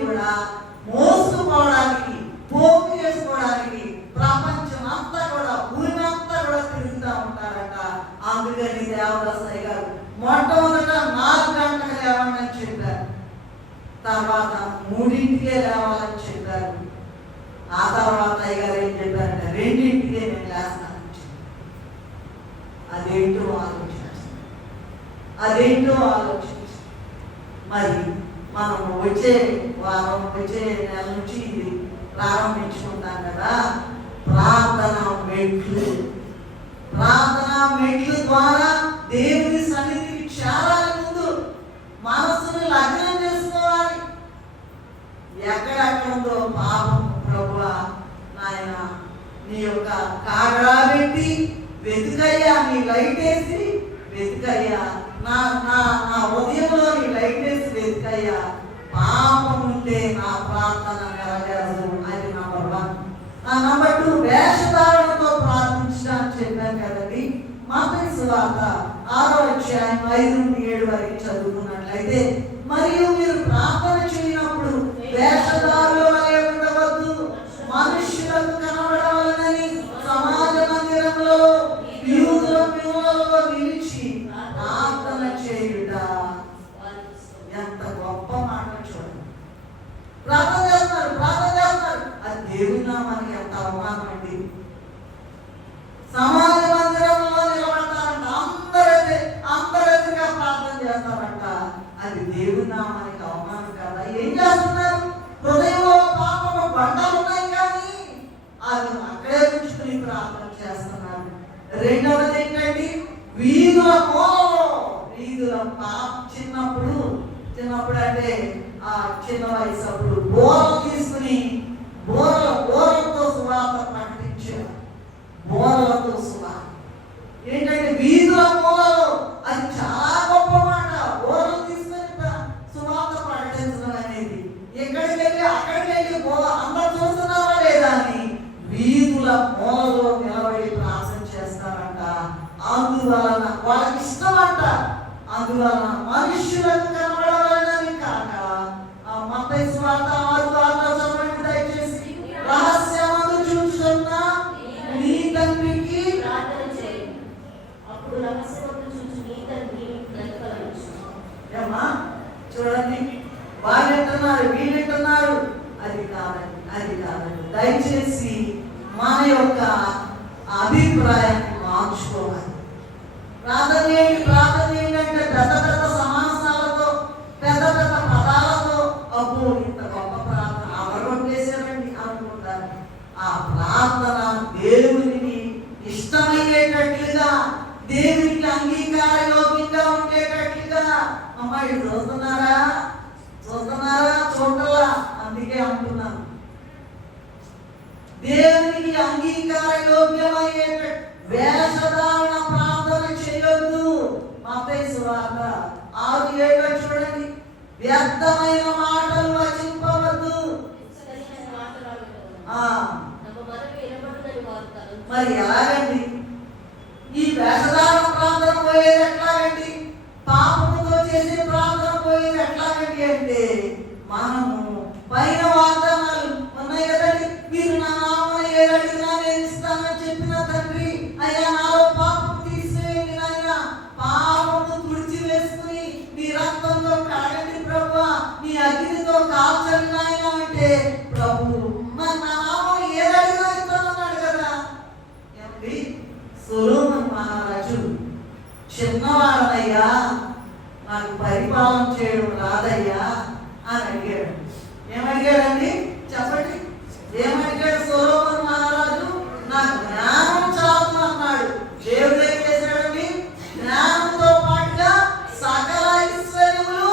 కూడా మోసుకుపోవడానికి, పోగు చేసుకోవడానికి ప్రపంచం అంతా కూడా, భూమి అంతా కూడా తిరుగుతూ ఉంటారట. అందుకని దేవదాసయ్య గారు మొట్టమొదట 4 గంటలకు లేవాలని చెప్పారు, తర్వాత 3ంటికే లేవాలని చెప్పారు. ఆ తర్వాత అయ్యగారు ఏం చెప్పారంటే 2ంటికే నేను లేస్తానని చెప్పారు. అదేంటో ఆలోచించి మరి మనం వచ్చే వారం, వచ్చే నెల నుంచి ఇది ప్రారంభించుకుంటాం కదా. ప్రార్థన మెట్లు ద్వారా దేవుని సన్నిధికి చేరాలి. ముందు మనసుని లగ్నం చేసుకోవాలి. ఎక్కడెక్కడ ఉందో పాపం ప్రభువా నాయన నీ యొక్క కాగడా పెట్టి వెతుకయ్యా, నీ లైట్ వేసి వెతుకయ్యా, నా ఉదయంలో నీ లైట్ వేసి వెతుకయ్యా. పాపం ఉంటే నా ప్రార్థన నెరవేరదు. అది నంబర్ 1. నంబర్ 2 వేషధారణతో ప్రార్థించడానికి చెప్పాను కదండి. మత్తయి సువార్త 6వ అధ్యాయం 5-7 వరకు చదువుకున్నట్లయితే, మరియు మీరు ప్రార్థన చేయనప్పుడు వేషధారులు వలె ఉండవద్దు, మనుష్యులకు కనబడవాలని సమాజ మందిరంలో యూదులలో నిలిచి ప్రార్థన చేయుట. ఎంత గొప్ప మాట చూడండి. ప్రార్థన చేస్తున్నారు, అది దేవుని నామానికి ఎంత అవమానం అండి. సమాజ మందిరంలో నిలబడతారంట, అందరూ ఎదురుగా ప్రార్థన చేస్తారంట. అది దేవుని నామానికి అవమానం కదా. ఏం చేస్తున్నారు? హృదయంలో పాపము బండలు ఉన్నాయి కానీ అది అక్కడే ఉంచుకుని ప్రార్థన చేస్తున్నారు. రెండవది ఏంటండి? వీధుల చిన్నప్పుడు అంటే ఆ చిన్న వయసు అప్పుడు బోరలు తీసుకుని బోరలతో సువార్త ప్రకటించారు. బోరలతో సువార్త ఏంటంటే వీధుల మూలలో, అది చాలా గొప్ప మాట. బోరలు తీసుకుని సువార్త ప్రకటించడం అనేది ఎక్కడికి వెళ్ళి అక్కడికి వెళ్ళి అందరు చూస్తున్నారా లేదా అని వీధుల మూలలో నిలబడి ప్రార్థన చేస్తారంట. అందువలన వాళ్ళకి ఇష్టం అంట. అందువలన మనుష్యులకు కనబడవాలని కాక, మత్తయి సువార్త 6:6 చదవండి దయచేసి. రహస్యమందు చూచుచున్న నీ తండ్రికి ప్రార్థన చేయండి, అప్పుడు రహస్యమందు చూచు నీ తండ్రి ప్రతిఫలమిచ్చును. ఏమ్మా చూడండి, వాళ్ళంటున్నారు వీళ్ళంటున్నారు, అది కాదండి. దయచేసి మన యొక్క అభిప్రాయాన్ని మార్చుకోవాలి. ప్రార్థన చేయండి అంటే పెద్ద సమాసాలతో, పెద్ద పదాలతో అబ్బో ఇంత గొప్ప ప్రార్థన అవగొట్టేశారండి అనుకుంటారు. ఆ ప్రార్థన దేవునికి ఇష్టమయ్యేటట్లుగా, దేవునికి అంగీకారయోగ్యంగా ఉండేటట్లుగా. అమ్మాయి చూస్తున్నారా? చూడలా. అందుకే అంటున్నాను, దేవునికి అంగీకారయోగ్యమయ్యేటట్టు వేషధారణ ప్రార్థన చేయొద్దు. మత్తయి సువార్త 6:7 చూడండి. వ్యర్థమైన మాటలు వచింపవద్దు. మరి ఎలాగండి? మహారాజు, చిన్నవాడనయ్యా, నాకు పరిపాలన చేయడం రాదయ్యా అని అడిగాడు. ఏమడిగాడండి చెప్పండి? ఏమడిగాడు సొలొమోను మహారాజు? నాకు జ్ఞానం చాలు అన్నాడు. దేవుడు ఏం చేశాడండి? జ్ఞానంతో పాటుగా సకల ఐశ్వర్యములు,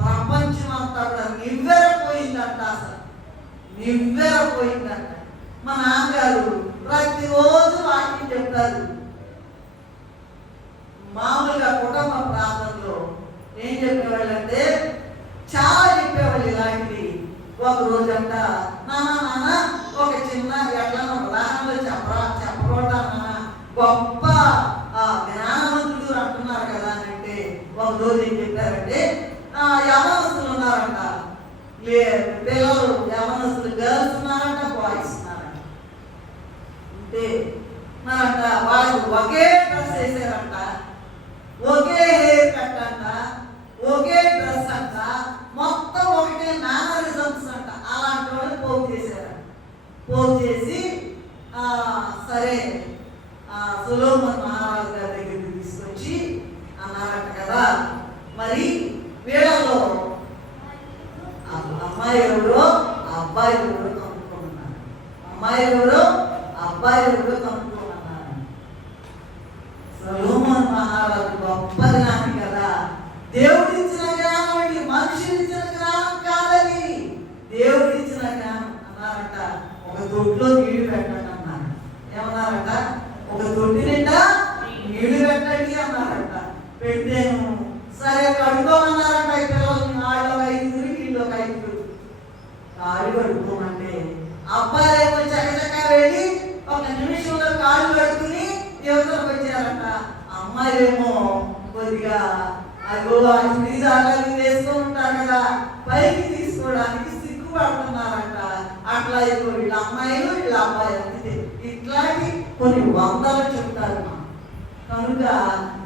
ప్రపంచం అంతా కూడా నివ్వెరపోయిందంట. అసలు నివ్వెరపోయిందంట. మా నాన్నగారు ప్రతిరోజు వాక్యం చెప్తారు. మామూలుగా కుటుంబ ప్రాంతంలో ఏం చెప్పేవాళ్ళంటే చాలా చెప్పేవాళ్ళు ఇలాంటివి. ఒక రోజంట నాన్న ఒక చిన్న ఎట్లా ఉదాహరణలో చెప్పకూడదా నాన్న, గొప్ప జ్ఞానవంతుడు అంటున్నారు కదా అని అంటే ఒక రోజు ఏం చెప్పారంటే యవనస్తులు ఉన్నారంట, పిల్లలు యవనస్తులు, గర్ల్స్ ఉన్నారంట, బాయ్స్ ఉన్నారంట. అంటే మరంట వాళ్ళు ఒకే డ్రెస్ వేసారంట, ఒకే హెయిర్ కట్ అంట, ఒకే డ్రెస్ అంట, మొత్తం ఒకటే మేనరిజమ్స్ అంట. అలాంటి వాళ్ళు పోగు చేశారంట. పోగు చేసి సరే సొలొమోను మహారాజు గారి దగ్గరికి తీసుకొచ్చి అన్నారంట కదా, మరి వీళ్ళలో అమ్మాయి ఎవరో అబ్బాయి ఎవరో కనుక్కోమన్నారు. అమ్మాయి ఎవరో అబ్బాయి ఎవరో కనుక్కోమన్నారు. సొలొమోను మహారాజు గొప్ప జ్ఞాని కదా. దేవుడిచ్చిన జ్ఞానం అండి, మనుషులిచ్చిన జ్ఞానం కాదని. దేవుడిచ్చిన జ్ఞానం అన్నారంట. ఒక దొడ్లో నీళ్లు పెట్టండి అన్నారు. ఏమన్నారంట? ఒక దొడ్డి నిండా నీళ్లు పెట్టండి అన్నారంట. పెట్టాను. సరే కడుక్కోమన్నారంట. ఈ పిల్లల్ని ఆళ్ళు 5 వీళ్ళు 5 కాళ్ళు కడుక్కోమంటే అబ్బాయి ఏమో చక్కచక్క వెళ్ళి ఒక నిమిషంలో కాళ్ళు కడుక్కుని యువతలకు వచ్చారంట. అమ్మాయి ఏమో కొద్దిగా అదిగో చుడీదారులు వేసుకొని ఉంటారు కదా, పైకి తీసుకోవడానికి సిగ్గుపడుతున్నారంట. అట్లా ఇప్పుడు వీళ్ళ అమ్మాయిలు వీళ్ళ అబ్బాయిలు అంతే. ఇట్లాంటి కొన్ని వందలు చెప్తారు. కనుక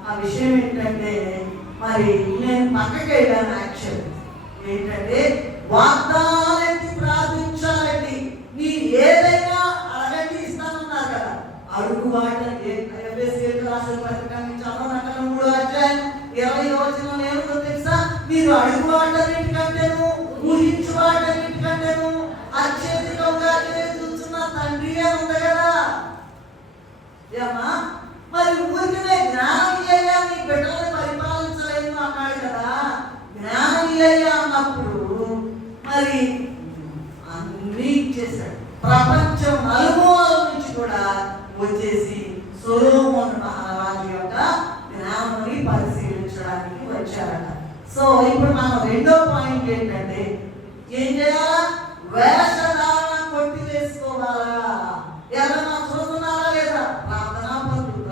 ఆ విషయం ఏంటంటే, మరి నేను పక్కకి వెళ్ళాను. యాక్చువల్ ఏంటంటే వాగ్దానాలెత్తి ప్రార్థించాలండి. నీ ఏదైనా అడగండి ఇస్తానన్నారు కదా. అడుగు వాట రాసిన పత్రికాన్ని చదవనక 3వ అధ్యాయం 20వ వచనం ఏముందో తెలుసా? మీరు అడుగు వాటన్నిటికంటేను ఊహించు వాటన్నిటికంటేను అత్యధికంగా చూస్తున్న తండ్రి ఉంది కదా. ఏమా మరి ఊరికనే జ్ఞానం ఇయ్యా, నీ బిడ్డలను పరిపాలించలేదు అన్నాడు కదా. జ్ఞానం ఇయ్యా అన్నప్పుడు మరి అన్నీ చేశాడు. ప్రపంచం నలుమూలల నుంచి కూడా వచ్చేసి సొలొమోను మహారాజు యొక్క జ్ఞానాన్ని పరిశీలించడానికి వచ్చారట. సో ఇప్పుడు మనం రెండో పాయింట్ ఏంటంటే, ఏం చేయాలా? వేషధారణ కొట్టి వేసుకోవాలా? ఎవరన్నా చూస్తున్నారా లేదా? ప్రార్థనా పనులు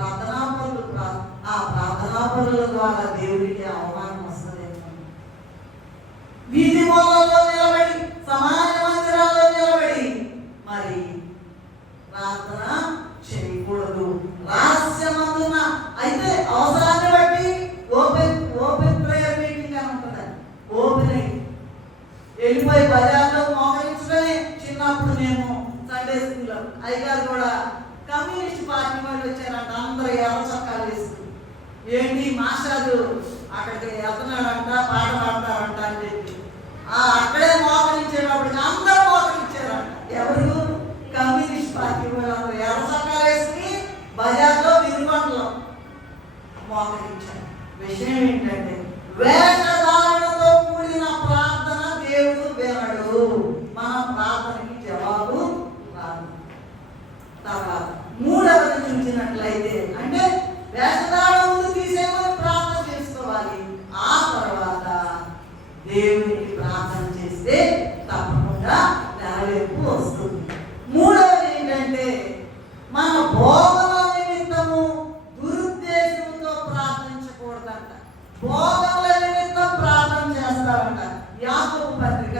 ఆ ప్రార్థనా పనుల ద్వారా దేవుడికి అవమానం వస్తుంది. వీధి మూలలో నిలబడి, సమాజ మందిరాల్లో నిలబడి మరి ప్రార్థన చేయకూడదు. రహస్యమందున అయితే అవసరాన్ని బట్టి ఓపెన్ ప్రేయర్ మీటింగ్ అని ఉంటుంది. ఓపెన్ వెళ్ళిపోయి బజార్లో మోకరించడమే. చిన్నప్పుడు మేము సండే స్కూల్లో అయ్యగారు కూడా కమ్యూనిస్ట్ పార్టీ వాళ్ళు వచ్చారంట. అందరూ ఎర్ర చొక్కాలు వేసుకుని, ఏంటి మాస్టారు అక్కడికి వెళ్తున్నాడంట, పాట పాడతారంట అని చెప్పి అక్కడే మోకరించేటప్పటికి అందరూ మోకరించారంట. ఎవరు? కమ్యూనిస్ట్ పార్టీ వాళ్ళు ఎర్ర చొక్కాలు వేసుకుని బజార్లో విరుమండలో మోకరించారు. విషయం ఏంటంటే, వేషధారణతో కూడిన ప్రార్థన దేవుడు వినడు. మన ప్రార్థనకి జవాబు రాదు. తర్వాత 3వది చూసినట్లయితే, అంటే వేషధారణ ముందు తీసేమని ప్రార్థన చేసుకోవాలి. ఆ తర్వాత దేవునికి ప్రార్థన చేస్తే తప్పకుండా నెరవేర్పు వస్తుంది. 3వది ఏంటంటే, మన భోగముల నిమిత్తము దురుద్దేశంతో ప్రార్థించకూడదంట. భోగముల నిమిత్తం ప్రార్థన చేస్తారంట. యాకోబు పత్రిక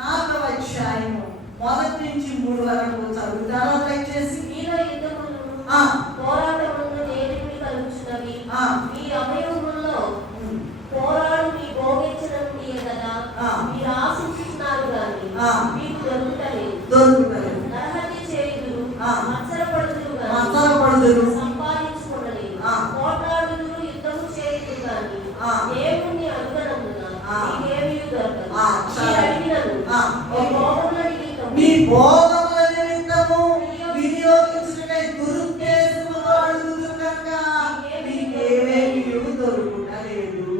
4వ అధ్యాయము 1 నుంచి 3 వరకు చదువుతారా దయచేసి? మీలో యుద్ధములు పోరాటములు దేవునికి కలుగుచున్నవి. మీ అభయములలో పోరాడు మీ భోగించడం కదా మీరు ఆశించుతున్నారు కానీ మీకు దొరుకుతలేదు. నరహత్య చేయుదురు, మత్సరపడుదురు, సంపాదించుకోవలేదు. భోగముల నిమిత్తము వినియోగించుటకై దురుద్దేశముతో అడుగుదురు కనుక మీకేమీ దొరుకుటలేదు.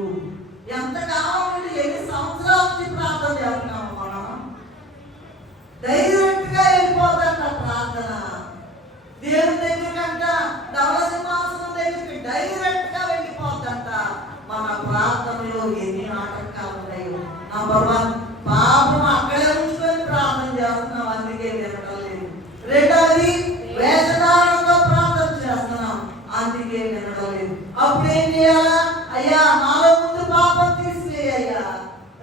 ఎంతకాలం నుండి ఎన్ని సంవత్సరాల నుంచి ప్రార్థన చేస్తున్నాము మనం? డైరెక్ట్ గా వెళ్ళిపోతాంట ప్రార్థన. దేవుని దగ్గరికంట ధవళ సింహాసనం దగ్గరికి డైరెక్ట్ గా వెళ్ళిపోతాంట. మన ప్రార్థనలో ఎన్ని నాటకాలు ఉన్నాయో. నంబర్ 1, పాపం అక్కడే ఉంచుకొని ప్రార్థన చేస్తున్నాం, అందుకే వినడం లేదు. రెండవది, వేషధారణతో ప్రార్థన చేస్తున్నాం, అందుకే వినడం లేదు. అప్పుడు ఏం చేయాలా? అయ్యా నాలో ముందు పాపం తీసివేయ్యా.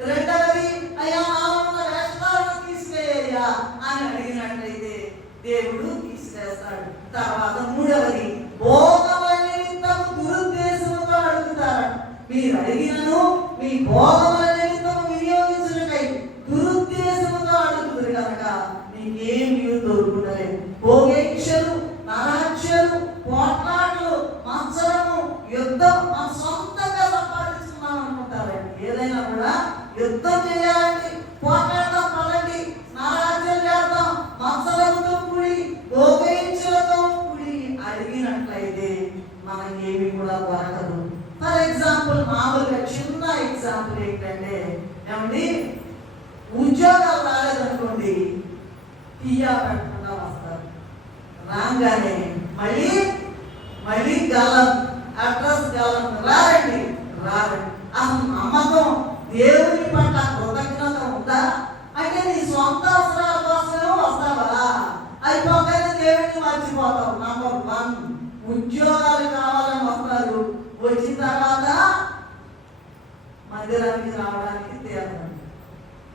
రెండవది, అయ్యా నాలో ఉన్న వేషధారణ తీసివేయ్యా అని అడిగినట్లయితే దేవుడు తీసివేస్తాడు. తర్వాత మూడవది, భోగముల నిమిత్తము దురుద్దేశముతో అడుగుతారు. మీరు అడిగినను మీ భోగముల నిమిత్తము వినియోగించుటకై దురుద్దేశముతో అడుగుతారు కనుక మీకేమీ దొరుకుతలేదు. భోగేక్షలు, నరహత్యలు, పోట్లాటలు, మత్సరము, యుద్ధం మన సొంతంగా సంపాదించుకున్నాం అనుకుంటారండి. ఏదైనా కూడా యుద్ధం చేయాలండి, పోట్లాడడం పడండి, నరహత్యలు చేద్దాం, మత్సరముతో కూడి భోగేక్షలతో కూడి అడిగినట్లయితే మనకేమి కూడా దొరకదు. ఫర్ ఎగ్జాంపుల్, మామూలుగా చిన్న ఎగ్జాంపుల్ ఏంటంటే, ఏమండి ఉద్యోగాలు రాలేదనుకోండి, టీయా పెట్టకుండా వస్తారు. రాగానే మళ్ళీ గలం, అడ్రస్ గలం, రారండి. అసలు నమ్మకం, దేవుని పట్ల కృతజ్ఞత ఉందా అంటే నీ సొంత అవసరాల కోసమే వస్తావా? అయిపోగానే దేవుడిని మర్చిపోతావు. నంబర్ 1, ఉద్యోగాలు కావాలని వస్తారు. వచ్చిన తర్వాత మందిరానికి రావడానికి తీరదు.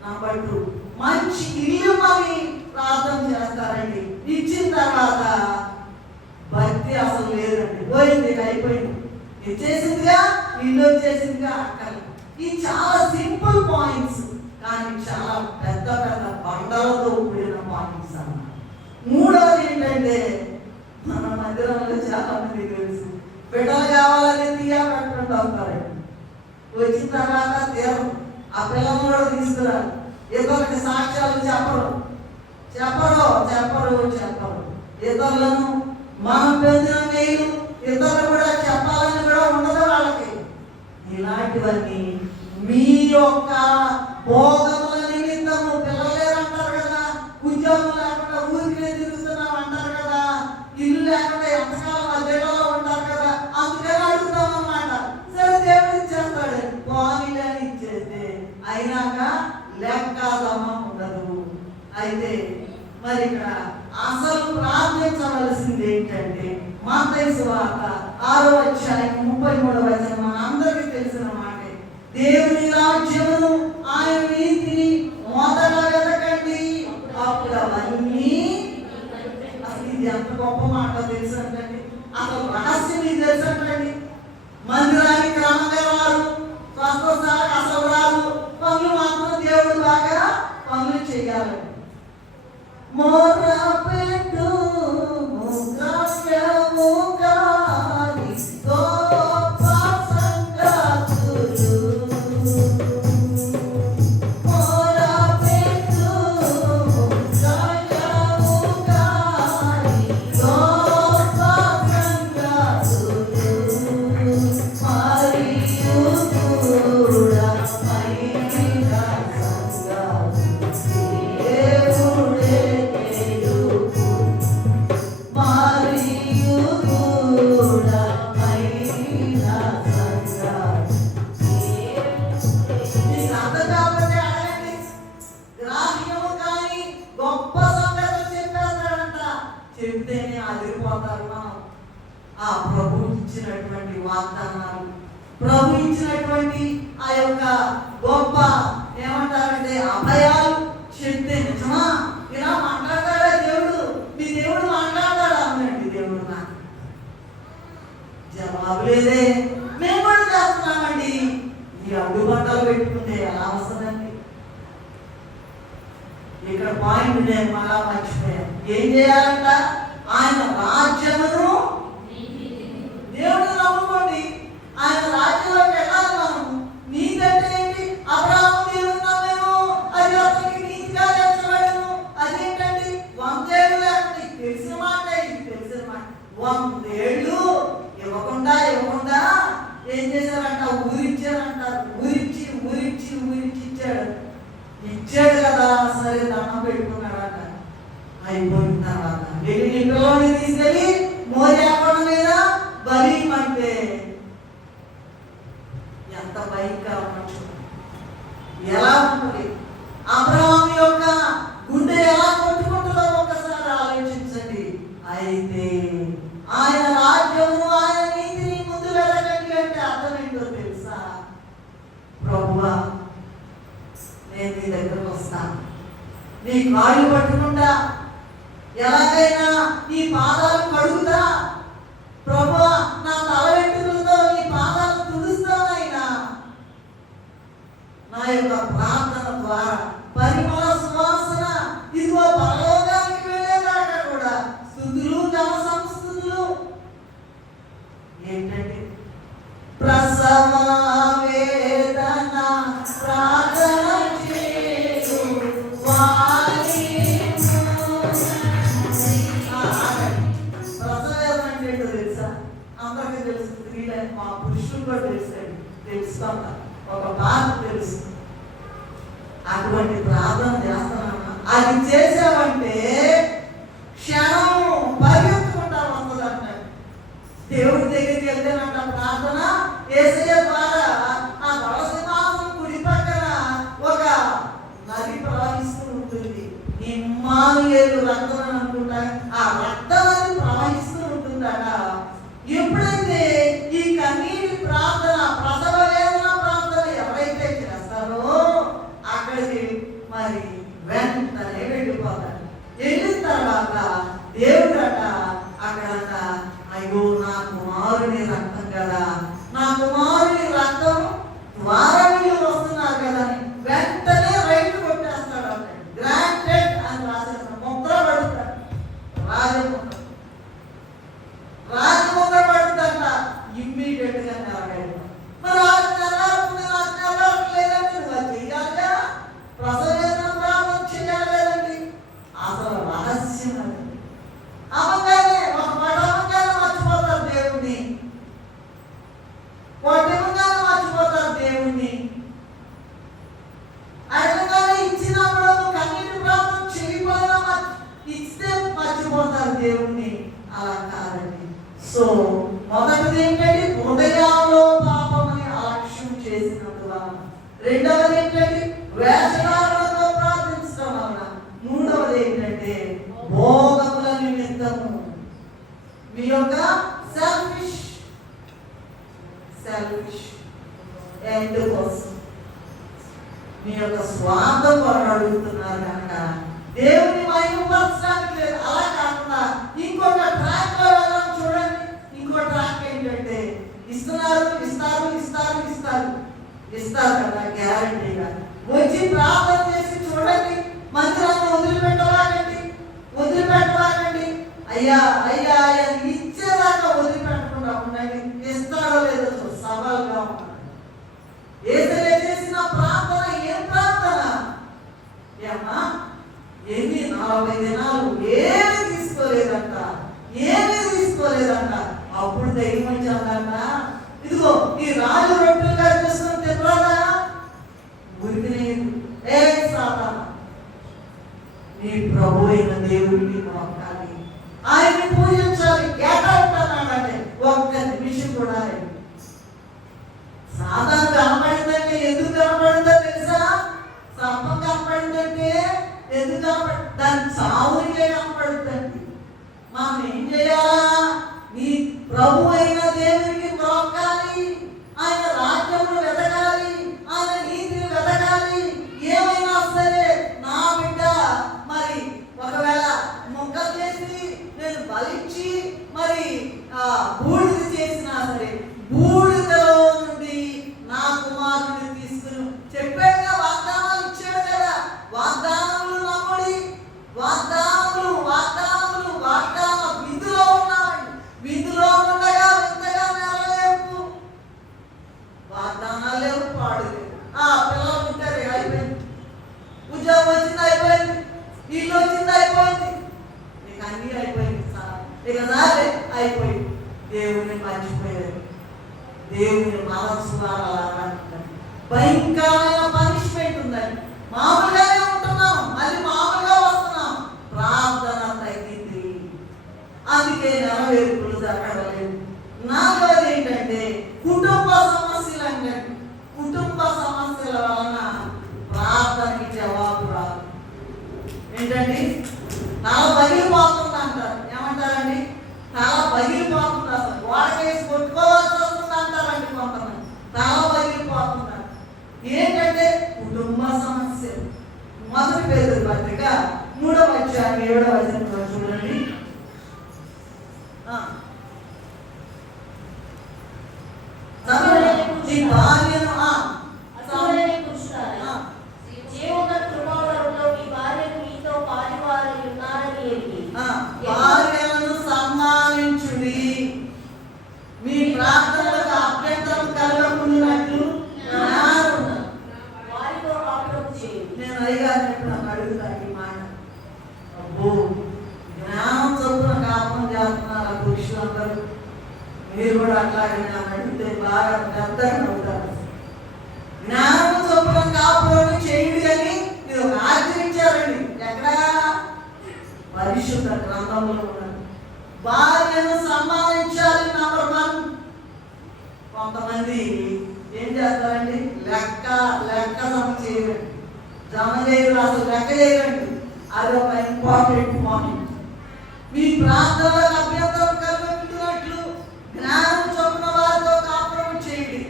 నంబర్ 2, మంచి ఇల్లు అని ప్రార్థన చేస్తారండి. ఇచ్చిన తర్వాత భక్తి అసలు లేదండి, పోయింది, అయిపోయింది, ఇచ్చేసిందిగా, ఇల్లు వచ్చేసిందిగా అక్కర్లేదు. ఈ చాలా సింపుల్ పాయింట్స్, కానీ చాలా పెద్ద పెద్ద బండలతో కూడిన పాయింట్స్ అన్నమాట. మూడవది ఏంటంటే, మన మందిరంలో చాలా మంది తెలుసు, బిడ్డలు కావాలని తీయా పెట్టకుండా అవుతారండి. వచ్చిన తర్వాత తీరం, ఆ పిల్లలు కూడా తీసుకురారు. ఇతరులకి సాక్ష్యాలు చెప్పరు. ఇతరులను మనం పొందిన మేలు ఇతరులు కూడా చెప్పాలని కూడా ఉండదు వాళ్ళకి. ఇలాంటివన్నీ మీ యొక్క భోగముల నిమిత్తము, పిల్లలు లేరంటారు కదా, ఉద్యోగం లేకుండా ఊరికే తిరుగుతున్నాం అంటారు కదా, ఇల్లు లేకుండా ఎంతకాలం అద్దెలో ఉంటారు కదా, అందుకని అడుగుతాం అన్నమాట. సరే దేవుడు ఇచ్చేస్తాడు, బాగుంది అని ఇచ్చేస్తే అయినాక లెక్కదమ్మ ఉండదు. అయితే మరి ఇక్కడ అసలు ప్రార్థించవలసింది ఏంటంటే, మత్తయి సువార్త 6వ అధ్యాయం 33వ వచనం మన అందరికీ తెలిసిన మాటే. దేవుని రాజ్యమును ఆయన నీతిని మొదట వెతకండి, అప్పుడు అవన్నీ. అసలు ఇది ఎంత గొప్ప మాట తెలుసంటండి. అసలు రహస్యం ఇది తెలుసంటండి. మందిరానికి క్రమంగా రారు, స్వస్థసారి అసలు రారు, పనులు మాత్రం దేవుడు బాగా పనులు చేయాలండి. మొరపెట్టు ముఖము కాని గొప్ప సంగతులు, మొరపెట్టు ముఖము కాని గొప్ప సంగతులు, మరియు కూడా మైన సంగతులు దేవుడే తెలుపు, మరియు కూడా మైన సంగతులు. నీకు అర్థం కాకపోతే అడగండి. గ్రాహ్యము కానీ గొప్ప సంగతులు చెప్పేస్తాడంట. చెప్తేనే అదిరిపోతారు మనం. ఆ ప్రభు ఇచ్చినటువంటి వాగ్దానాలు, ప్రభు ఇచ్చినటువంటి ఆ యొక్క గొప్ప ఏమంటారంటే అభయాలు చెప్తే నిజమా? ఇలా మాట్లాడతాడా దేవుడు? మీ దేవుడు మాట్లాడతాడా? అవునండి, దేవుడు నాకు జవాబు లేదే. మేము కూడా చేస్తున్నామండి. ఈ అడ్డుబంటలు పెట్టుకుంటే ఎలా వస్తుందండి? ఇక్కడ పాయింట్ నేను మళ్ళా మర్చిపోయాను. ఏం చేయాలంట? ఆయన రాజ్యమును, దేవుడు నమ్ముకోండి, ఆయన రాజ్యంలోకి వెళ్ళాలి మనం. నీతి అంటే ఏంటి? అబ్రాహాము దేవుని నమ్మేమో, అది అతనికి నీతిగా ఎంచబడెను. అదేంటండి? ఏం చేశారంట, ఊరిచ్చారంటారు. ఊరించి ఊరించి ఊరించి ఇచ్చాడు కదా, సరే దండం పెట్టుకున్నాడట. అయిపోయిన తర్వాత వెళ్ళి నీ పిల్లల్ని తీసుకెళ్ళి మోరియా కొండ మీద బలిమంటే ఎంత భయంకరమైన ఎలా ఉంటుంది. అబ్రహాము యొక్క గుండె ఎలా కొట్టుకుంటుందో ఒకసారి ఆలోచించండి. అయితే ఆయన రాజ్యము ఆయన నీతిని ముందు వెళ్ళకండి అంటే అర్థం ఏంటో తెలుసా? ప్రభువా, నేను నీ దగ్గరకు వస్తాను, నీ కాళ్ళు పట్టుకుంటా, ఎలాగైనా నీ పాదాలు కడుగుతా, ప్రభువా నా తల వెంట్రుకలతో నీ పాదాలు తుడుస్తానైనా. నా యొక్క ప్రార్థన ద్వారా పరిమళ సువాసన ఇదిగో పరలోకానికి వెళ్ళేదాకా కూడా స్తుతులు జన సంస్తుతులు. ఏంటంటే ప్రసవ వేదన ప్రార్థన చేయు వారి ప్రసవేదన అంటే ఏంటో తెలుసా? అందరికీ తెలుసు, స్త్రీలని మా పురుషులు కూడా తెలుసుకుంటా, ఒక బాధ తెలుసు. అటువంటి ప్రార్థన చేస్తానన్నా అది చేసావంటే క్షణం పరిగెత్తుకుంటా వస్తుందంట. దేవుడి దగ్గరికి వెళ్తేనంట ప్రార్థన యేసయ్య ద్వారా ఆ దళసింహాసనం కుడి పక్కన ఒక నది ప్రవహిస్తూ ఉంటుంది. ఇమ్మానుయేలు రక్తం అని అనుకుంటా, ఆ రక్తం అది ప్రవహిస్తూ ఉంటుందట. ఎప్పుడైతే ఈ కన్నీటి ప్రార్థన, ప్రసవ వేదన ప్రార్థన ఎవరైతే చేస్తారో అక్కడికి మరి వెంటనే వెళ్ళిపోతాడు. వెళ్ళిన తర్వాత దేవుడట అక్కడట, అయ్యో నా కుమారుని రక్తం కదా, నా కుమారుని రక్తం ద్వారా వీళ్ళు వస్తున్నారు కదా అని వెంటనే రైట్ కొట్టేస్తాడు. గ్రాంటెడ్ అని రాసేస్తాడు, ముద్ర పడుతాడు, రాజముద్ర పడుతుందంట. ఇమ్మీడియట్ గా నెరవేరు. మరి నెరవేరలేదండి, నువ్వు చెయ్యాలిగా, ప్రసవేదన ప్రారంభం చేయాలేదండి. అసలు రహస్యం అది. అమ్మగానే ఒక పడవగానే మర్చిపోతారు దేవుణ్ణి, కొట్టగానే మర్చిపోతారు దేవుణ్ణి, అడగగానే ఇచ్చినప్పుడు కన్నీటి ప్రారంభం చేయకపోయినా ఇస్తే మర్చిపోతారు దేవుణ్ణి. అలా కాదండి. సో మొదటిది ఏంటంటే హృదయాల్లో పాపమని అలక్ష్యం చేసినందువలన, రెండవది ఏంటంటే వేషధారణతో ప్రార్థించడం వలన, మూడవది ఏంటంటే భోగముల నిమిత్తము మీ యొక్క సెల్ఫిష్ ఎండ్ కోసం, మీ యొక్క స్వార్థం కొరకు అడుగుతున్నారు కనుక దేవుని మహిమపరచడానికి లేదు. అలా కాకుండా ఇంకొక ట్రాక్ లో వెళ్ళడం చూడండి. ఇంకో ట్రాక్ ఏంటంటే ఇస్తున్నారు ఇస్తారు ఇస్తారు ఇస్తారు ఇస్తారు కదా, గ్యారంటీగా వచ్చి ప్రార్థన చేసి చూడండి. మందిరాన్ని వదిలిపెట్టవాకండి. అయ్యా అయ్యా అయ్యా ఇచ్చేదాకా వదిలిపెట్టకుండా ఉండండి. ఇస్తాడో లేదో సవాల్గా ఉన్నాడు. యేసయ్య చేసిన ప్రార్థన ఏం ప్రార్థన? ఏమ్మా, ఏమి 40 దినాలు ఏమీ తీసుకోలేదంట. అప్పుడు ధైర్యం వచ్చాదంట, ఇదిగో ఈ రాజు రొట్టెలుగా చేసుకుని తిన్నారా? ఉరికినేది. ఏ సాతానా, నీ ప్రభు అయిన దేవుడిని మొక్కాలి, ఆయన్ని పూజించాలి. ఏటాడుతున్నాడంటే ఒక్క నిమిషం కూడా సాధారణ కనపడిందంటే ఎందుకు కనపడిందో తెలుసా? సర్పం కనపడిందంటే ఎందుకు కనపడి, దాని చావునికే కనపడుతుంది. మనం ఏం చేయాలా? నీ ప్రభు అయిన దేవునికి దేవుని మనస్సు భయంకరమైన పనిష్మెంట్ ఉందండి. మామూలుగానే ఉంటున్నాం, మళ్ళీ మామూలుగా వస్తున్నాం, ప్రార్థన తగ్గింది, అందుకే నెరవేర్పులు జరగలేదు. నాలుగోది ఏంటంటే కుటుంబ సమస్యలు అంటే కుటుంబ సమస్యల వలన ప్రార్థనకి జవాబు రాదు. ఏంటండి తల పగిలిపోతుంది అంటారు. ఏమంటారండి? తల పగిలిపోతుంది, అసలు గోడకేసి కొట్టుకోవాల్సి వస్తుంది అంటారండి కొంతమంది. తల పగిలిపోతున్నారు. ఏంటంటే కుటుంబ సమస్యలు. మొదటి పేతురు పత్రిక 3వ అధ్యాయం 7వ వచనంలో చూడండి. ఈ భార్యను భార్యలను సన్మానించుడి, మీ ప్రార్థనలకు అభ్యంతరం కలగకున్నట్లు నేను అయ్యగారిని ఎప్పుడు అడుగుతాను ఈ మాట. అబ్బో, జ్ఞానం చదువున కాపం చేస్తున్నారు పురుషులందరూ. మీరు కూడా అట్లాగే నన్ను అడిగితే బాగా పెద్దగా అవుతారు. జ్ఞానం చదువున కాపురం చేయుడి అని మీరు ఒక ఆచరించారండి. ఎక్కడ? పరిశుద్ధ గ్రంథంలో ఉన్నది. భార్యను సన్మానించాలి. నంబర్ 1. కొంతమంది ఏం చేస్తారండి? లెక్క జమ చేయరండి. జమ చేయరు, అసలు లెక్క చేయరండి. అది ఒక ఇంపార్టెంట్ పాయింట్. మీ ప్రార్థనలకు అభ్యంతరం కలుగుతున్నట్లు జ్ఞానం చొప్పున వారితో కాపురం చేయండి.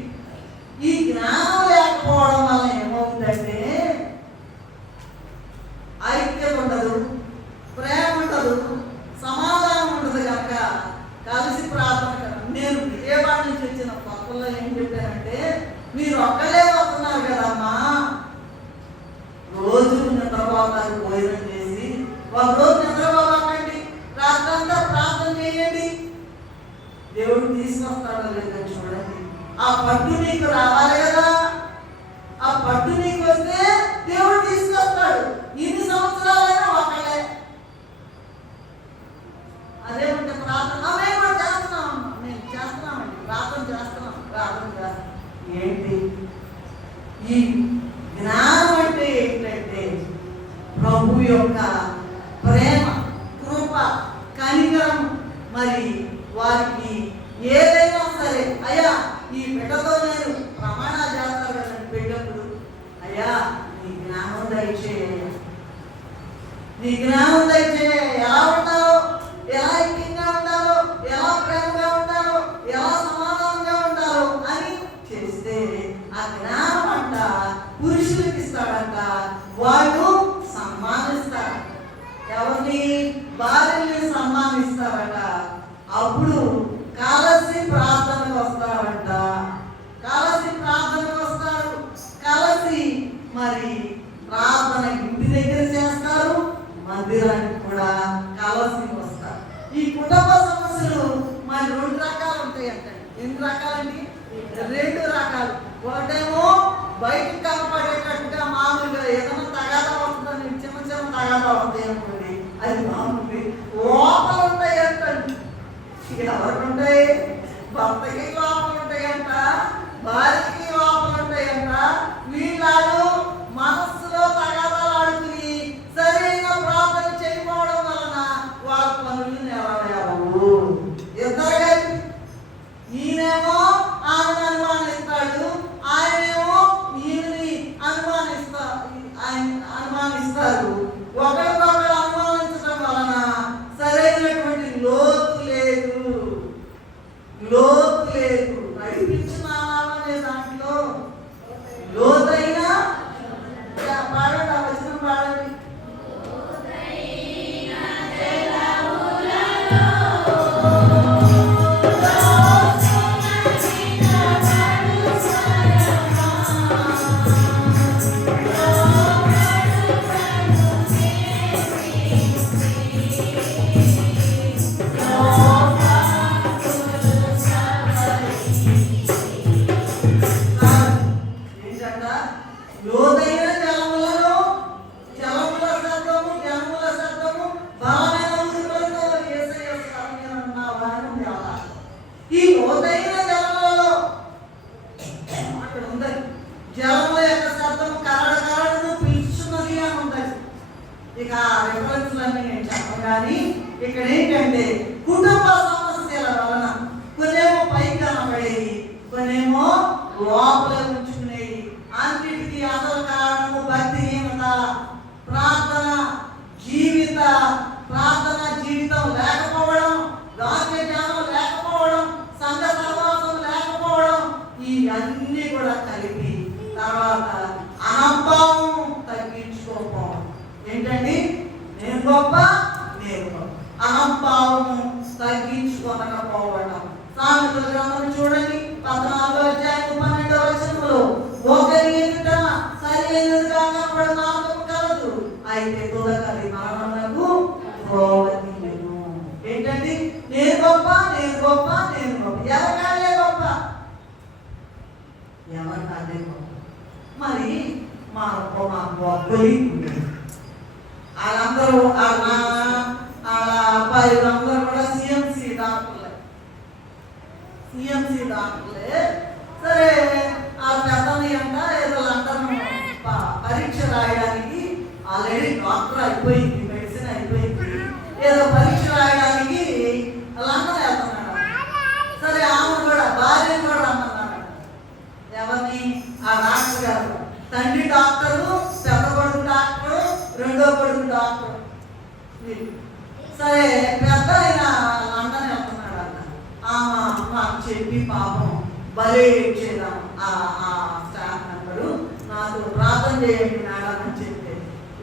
ఈ జ్ఞానం లేకపోవడం వల్ల ఏమవుతుందంటే ఐక్యత ఉండదు, ప్రేమ ఉండదు, సమాధానం ఉండదు. కనుక కలిసి ప్రార్థన కదా. నేను విజయవాడ నుంచి వచ్చిన కొత్తలో ఏం చెప్పానంటే, మీరు ఒక్కలే వస్తున్నారు కదమ్మా, రోజు నిద్రపోతారు, భోజనం చేసి ఒక రోజు నిద్రపోవాలండి, రాత్రంతా ప్రార్థన చేయండి. దేవుడు తీసుకొస్తాడో లేదో చూడండి. ఆ పట్టు నీకు రావాలి కదా. ఆ పట్టు నీకు వస్తే దేవుడు తీసుకొస్తాడు. ఇన్ని సంవత్సరాలైనా ఒకలే. అదేమంటే ప్రార్థన మేము కూడా చేస్తున్నామమ్మా, మేము చేస్తున్నామండి, ప్రార్థన చేస్తున్నాం. ఏంటి ఈ జ్ఞానం అంటే? ఏంటంటే ప్రభు యొక్క ప్రేమ, కృప, కనికరం. మరి వారికి ఏదైనా సరే, అయ్యా ఈ బిడ్డతో నేను ప్రమాణాలు చేస్తారు కదండి బిడ్డప్పుడు, అయ్యా నీ జ్ఞానం దయచేయ, నీ జ్ఞానం దయచేయ. ఎలా ఉండాలో, ఎలా ఐక్యంగా ఉండాలో, ఎలా ప్రేమగా ఉండాలో, ఎలా సమాధానంగా ఉండాలో అని చేస్తే ఆ జ్ఞానం అంట పురుషులకి ఇస్తాడంట. వాళ్ళు సన్మానిస్తారు. ఎవరిని? భార్యని సన్మానిస్తారట. అప్పుడు కలిసి ప్రార్థనకు వస్తారంట. కలిసి ప్రార్థనకు వస్తారు. కలిసి మరి ప్రార్థన ఇంటి దగ్గర చేస్తారు, మందిరానికి కూడా కలిసి వస్తారు. ఈ కుటుంబ సమస్యలు మరి 2 రకాలు ఉంటాయి అంటండి. ఎన్ని రకాలండి? 2 రకాలు. ఒకటేమో బయటకు కనపడేటట్టుగా మామూలుగా ఏదైనా తగాదా వస్తుందని చిన్న తగాదా వస్తాయి అనుకోండి, అది మామూలు. లోపల ఉంటాయి అంటండి. ఎవరికి ఉంటాయి? భర్తకి లోపల ఉంటాయంట, భార్యకి లోపల ఉంటాయంట. వీళ్ళు మనస్సులో తగాదాలు ఆడుకుని సరైన ప్రార్థన చేయకపోవడం వలన వాళ్ళ పనులు నెరవేరవు. ఇద్దరు ఈయనేమో ఆమెను అనుమానిస్తాడు, ఆయనేమో ఈయనని అనుమానిస్తారు. ఒకరికొకరు అనుమానించడం వలన సరైనటువంటి లోతు లేదు. నడిపించున్నామనే దాంట్లో లోతైన పాడండి, ఆ వచనం పాడండి. ఇక్కడ ఏంటంటే కుటుంబ సమస్యల వలన కొన్నేమో పైకి కనబడేవి, కొన్నేమో లోపల ఉంచుకునేవి. అన్నిటికీ అసలు కారణము భక్తిహీనత, ప్రార్థన జీవితం లేకపోవడం, వాక్య జ్ఞానం లేకపోవడం, సంఘ సహవాసం లేకపోవడం, ఇవన్నీ కూడా కలిపి తర్వాత అహంభావం తగ్గించుకోకపోవడం. ఏంటండి? నేను గొప్ప, అహంభావం తగ్గించుకోకపోవడం. సామెతల గ్రంథం చూడండి 14వ అధ్యాయం 12వ వచనంలో, ఒకరి ఎదుట సరైనదిగా కనబడు మార్గము కలదు, అయితే తొలకరి మరణమునకు త్రోవ తీయును. ఏంటండి? నేను గొప్ప. ఎవరికాడే గొప్ప. మరి మా గొప్పలి వాళ్ళందరూ వాళ్ళ అబ్బాయిలు అందరూ కూడా సిఎంసి డాక్టర్లే. సరే, ఆ పెద్దని అంట ఏదో లండన్ పరీక్ష రాయడానికి ఆల్రెడీ డాక్టర్ అయిపోయింది, మెడిసిన్ అయిపోయింది, ఏదో పరీక్ష రాయడానికి లండన్ వెళ్తున్నాడు. సరే, ఆమె కూడా భార్యను కూడా రమ్మన్నాడు. ఎవరిని? ఆ డాక్టర్ గారు. తండ్రి డాక్టరు, పెద్ద కొడుకు డాక్టరు, రెండో కొడుకు డాక్టర్. సరే, పెద్ద ఆయన లండన్ వెళ్తున్నాడు అన్న. మాకు చెప్పి పాపం భలే ఇచ్చేదాం ఆ స్టాఫ్ మెంబరు, నాకు ప్రార్థన చేయండి మేడం అని చెప్పి.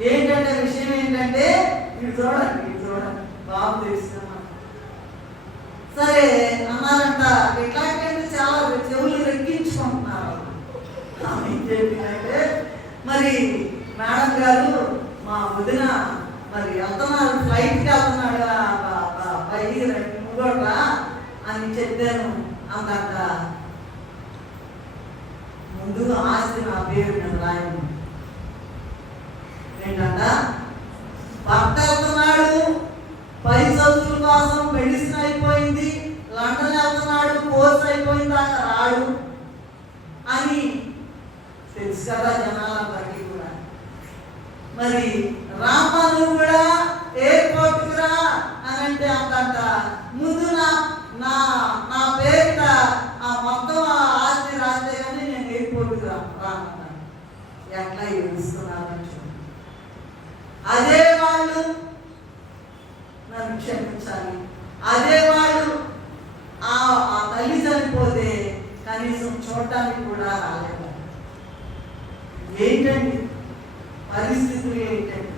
ఏంటంటే విషయం ఏంటంటే, ఇది చూడండి బాబు తెలుసుకున్నాం. సరే అన్నారంట, ఎట్లాంటి చాలా చెవులు రెక్కించుకుంటున్నారు. ఏం చెప్పిందంటే, మరి మేడం గారు మా వదిన మరి వెళ్తున్నాడు, ఫ్లైట్కి వెళ్తున్నాడు, పైకి కూడా అని చెప్పాను. అందంట, ముందుగా ఆస్తి నా పేరు మీద రాయను. ఏంటంట, భర్త వెళ్తున్నాడు, పై చదువుల కోసం మెడిసిన్ అయిపోయింది, లండన్ వెళ్తున్నాడు, కోర్స్ అయిపోయింది, అక్కడ రాడు అని తెలుసు కదా జనాలందరికీ కూడా. మరి రామాను కూడా ఎయిర్పోర్ట్కి రా అని అంటే అంతంట, ముందు నా పేరిట ఆ మొత్తం ఆస్తి రాస్తే కానీ నేను ఎయిర్పోర్ట్కి రాను. ఎట్లా ఏడుస్తున్నానని చూడండి. అదే వాళ్ళు నన్ను క్షమించాలి, అదే వాళ్ళు ఆ తల్లి చనిపోతే కనీసం చూడటానికి కూడా రాలేదు. ఏంటండి పరిస్థితులు? ఏంటండి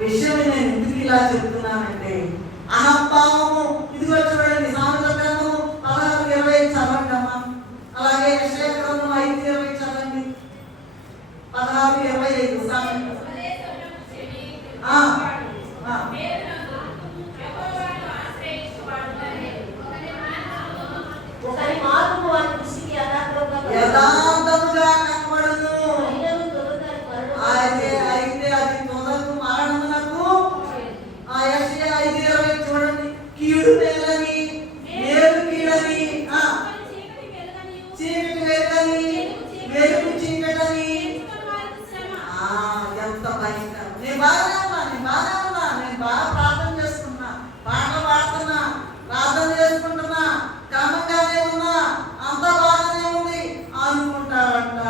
విషయం? నేను ఎందుకు ఇలా చెప్తున్నానంటే, అహంభావము. ఇదిగో చూడండి, సామెతల గ్రంథము 16:20 చదవండి అమ్మా. అలాగే యెషయా గ్రంథం 5:20 చదవండి. 16:25 సామెత. యథార్థముగా కనబడును, అయితే అది తొదకు మరణమునకు. ఆ యెషయా 5:20 చూడండి. కీడు మేలని, మేలు కీడని, చీకటి వెలుగని, వెలుగు చీకటని. ఎంత భయంకరం. నేను బాగా ప్రార్థన చేసుకున్నా, పాటలు పాడుతున్నా, ప్రార్థన చేసుకుంటున్నా, క్రమంగానే ఉన్నా, అంత బాగానే ఉంది అనుకుంటారంట.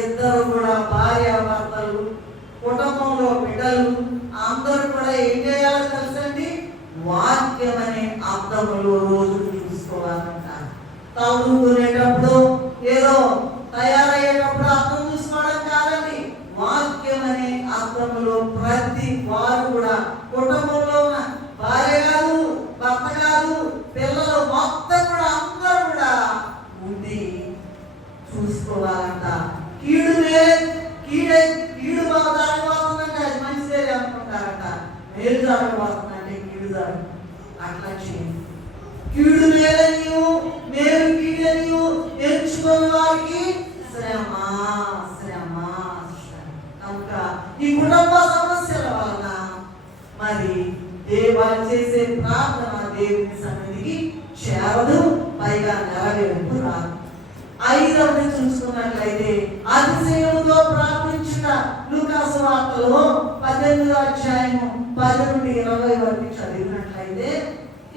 ఇద్దరు కూడా భార్యాభర్తలు, కుటుంబంలో బిడ్డలు అందరూ కూడా ఏం చేయాలో తెలుసండి? వాక్యం అనే అర్థములో రోజు చూసుకోవాలంట. చదువుకునేటప్పుడు ఏదో తయారయ్యేటప్పుడు అర్థం చూసుకోవడం కాదండి. వాక్యం అనే అర్థములో ప్రతి వారు కూడా, కుటుంబంలో ఉన్న భార్య కాదు, భర్త కాదు, పిల్లలు మొత్తం కూడా అందరూ కూడా ఉండి చూసుకోవాలంట. కీడు బాగా జరగబోతుందంటే అది మంచిదే అనుకుంటారంట, మేలు జరగబోతుందంటే కీడు జరగ. అట్లా చేయండి. కీడు మేలనియు మేలు కీడనియు ఎంచుకున్న వారికి శ్రమ. కనుక ఈ కుటుంబ సమస్యల వలన మరి వాళ్ళు చేసే ప్రార్థన దేవుని సన్నిధికి చేరదు, పైగా నెరవేర్పు రాదు. 5వ చూసుకున్నట్లయితే, అతిశయముతో ప్రార్థించుట. లూకా సువార్తలో 18వ అధ్యాయము 10 నుండి 20 వరకు చదివినట్లయితే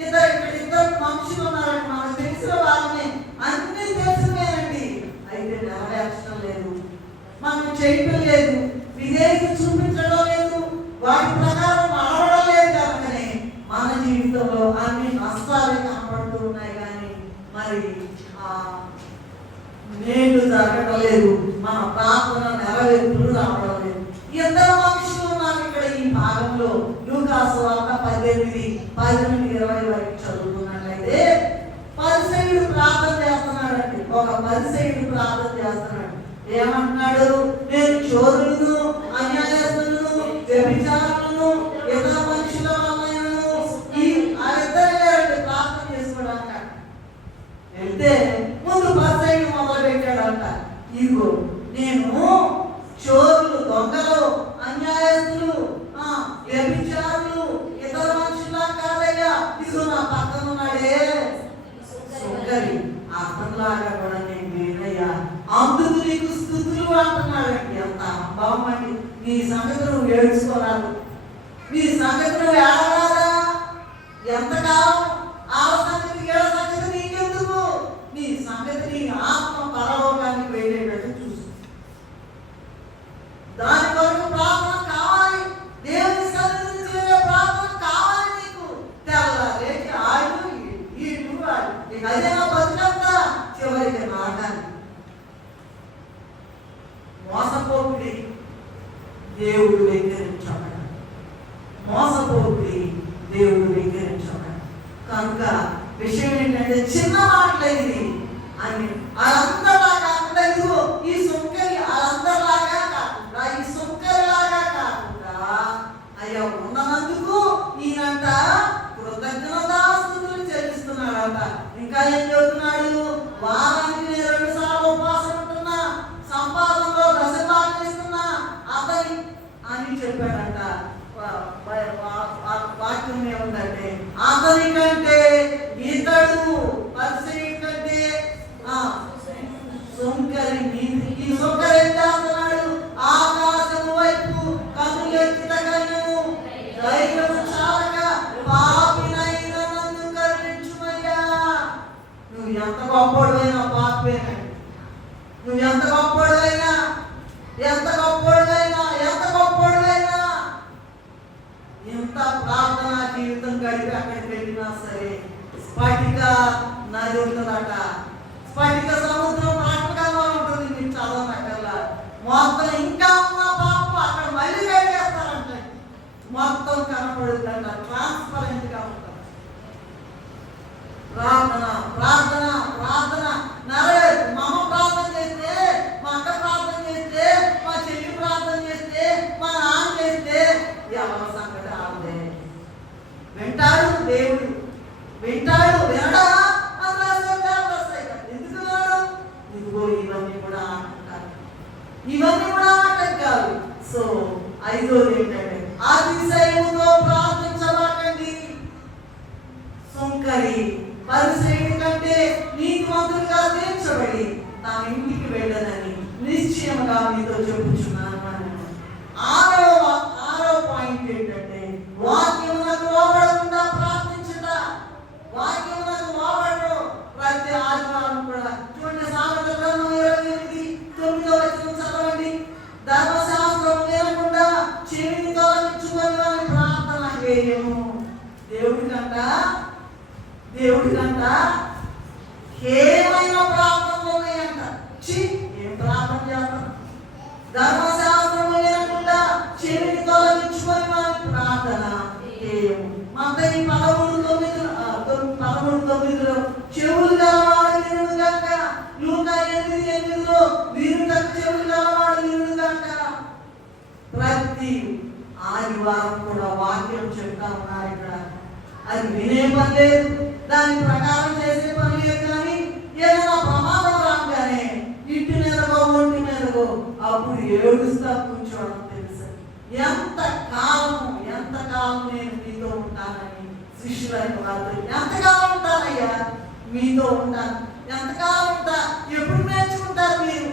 ఇద్దరు మనుషులు ఉన్నారండి. మనకు తెలిసిన వాళ్ళని అన్ని తెలిసిపోయారండి, అయితే నెరవేర్చడం లేదు, మనం చేయటం లేదు, విధేయత చూపించడం లేదు, వాటి ప్రకారం నడవడం లేదు. కనుకనే మన జీవితంలో అన్ని నష్టాలే కనపడుతూ ఉన్నాయి, కానీ మరి మేలు జరగడం లేదు, మన ప్రార్థన నెరవేర్పులు రావడం లేదు. ఇద్దరు మనుషులు ఉన్నారు ఇక్కడ ఈ భాగంలో. లూకాసు వార్త 18:10 నుండి 20 వరకు చదువుతున్నట్లయితే, పరిసయ్యుడు ప్రార్థన చేస్తున్నాడండి. ఒక పరిసయ్యుడు ప్రార్థన చేస్తున్నాడు. ఏమంటున్నాడు? నేను చోరులను, అన్యాయస్తులను, వ్యభిచారులను, ఇతర మనుషుల వలనను ఆ ఇద్దరు ప్రార్థన చేసుకోవడానికి వెళ్తే ముందు పరిసయ్యుడు మొదలు పెట్టాడంట. ఇదిగో నేను చోరులు, దొంగలు, అన్యాయస్తులు, వ్యభిచారులు, ఇతర మనుషులా కాదయ్యా, ఇదిగో నా పక్కన ఉన్నాడే సుంకరి, అతనిలాగా కూడా నేను లేనయ్యా, అందుకు నీకు స్తుతులు అంటున్నాడండి. ఎంత బాగుండి, నీ సంగతి నువ్వు ఏడ్చుకోరాదు, నీ సంగతి నువ్వు ఏడరాదా, ఎంతకాలం ఆ సంగతి ఏడ సంగతి నీకెందుకు, నీ సంగతి నీ ఆత్మ పరలోకానికి వెళ్ళేటట్టు చూసు. దాని కొరకు ప్రార్థన కావాలి, దేవుని సన్నిధిని చేరే ప్రార్థన కావాలి నీకు. తెల్లారేకి ఆడు ఈడు నీకు అదేనా బతుకంతా చివరికి నాటాలి. మోసపోకుడి, దేవుడు వెంకరించాడు, మోసపోకుడి, దేవుడు వెంకరించాడు. కనుక విషయం ఏంటంటే చిన్న మాటలైంది అని అదంతలా కాకుండా, ఇదిగో ఈ సుంకరి అదంతలాగా కాకుండా, ఈ సుంకరిలాగా కాకుండా, అయ్యా ఉన్నందుకు ఈయనంట కృతజ్ఞతాస్తుతులు చెల్లిస్తున్నాడంట. ఇంకా ఏం చెబుతున్నాడు? వారానికి 2 సార్లు ఉపవాసం ఉంటున్నా, సంపాదనలో 10% ఇస్తున్నా అతని అని చెప్పాడంట. వాక్యం ఏముందంటే, అతని కంటే ఇతడు పరిసయ్యుడి కంటే సుంకరి ఈ సుంకరి ఏం చేస్తున్నాడు? ఆకాశము వైపు కన్నులెత్తి తగలెను, ధైర్యము చాలక పాపినైన నన్ను కరుణించుమయ్యా. నువ్వు ఎంత గొప్పవాడివైనా పాపేనండి, నువ్వు ఎంత గొప్పవాడివైనా, ఎంత గొప్పవాడివైనా, ఎంత గొప్పవాడివైనా, ఎంత ప్రార్థనా జీవితం గడిపి అక్కడికి వెళ్ళినా సరే, స్ఫటిక నది ఉంటుందట, స్ఫటిక సముద్రం ప్రాక్టికల్గా ఉంటుంది. మీరు చదవనక్కర్లా, మొత్తం ఇంకా ఉన్న పాపం అక్కడ మళ్ళీ వెళ్ళేస్తారంట, మొత్తం కనపడుతుందంట, ట్రాన్స్పరెంట్ గా ఉంటుంది. ప్రార్థన ప్రార్థన ప్రార్థన నెరవేరు. మా అమ్మ ప్రార్థన చేస్తే, మా అక్క ప్రార్థన చేస్తే, మా చెల్లి ప్రార్థన చేస్తే, మా నాన్న చేస్తే ఎవరి సంగతి ఆడదే. వింటాడు దేవుడు, వింటాడు, వినడా ఎందుకు వినడు? ఇదిగో ఇవన్నీ కూడా ఆటంకాలు, ఇవన్నీ కూడా ఆటంకాలు. సో 5వది ఏంటంటే, అతిశయముతో ప్రార్థించబాకండి. సుంకరి పరిసయ్యుడి కంటే నీతిమంతులుగా తీర్చబడి తన ఇంటికి వెళ్ళదని నిశ్చయంగా మీతో చెప్పుచున్నాను అన్నాడు. 6వ పాయింట్ ఏంటంటే, వాక్యమునకు లోబడకుండా ప్రార్థించుట. వాక్యమునకు లోబడరు. ప్రతి ఆదివారం కూడా చూడండి, సామెతల గ్రంథం 28:9 వచనం చదవండి. ధర్మశాస్త్రం లేకుండా చెవిని తొలగించుకొని వారి ప్రార్థన చేయము. దేవుడికంట ఏమైనా ప్రార్థనలు ఉన్నాయంట. ఏం ప్రార్థన చేస్తాం? ధర్మశాస్త్రము లేకుండా చెవిని తొలగించుకొని వారి ప్రార్థన చేయము. మత్తయి 13:9 చెవులు గలవాడు వినుడు గాక. లూకా 8:8 వినుటకు చెవులు గలవాడు వినుడు గాక. ప్రతి ఆదివారం కూడా వాక్యం చెప్తా ఉన్నారు ఇక్కడ. అది వినే పని లేదు, దాని ప్రకారం చేసే పని లేదు. కానీ ఏదైనా ప్రమాదం రాగానే ఇంటి మీదకో ఒంటి మీదకో అప్పుడు ఏడుస్తా కూర్చోవడం తెలుసు. ఎంతకాలం నేను మీతో ఉంటానని శిష్యులైన వాళ్ళు, ఎంతకాలం ఉంటానయ్యా మీతో ఉంటాను, ఎంతకాలం ఉంటా, ఎప్పుడు నేర్చుకుంటారు మీరు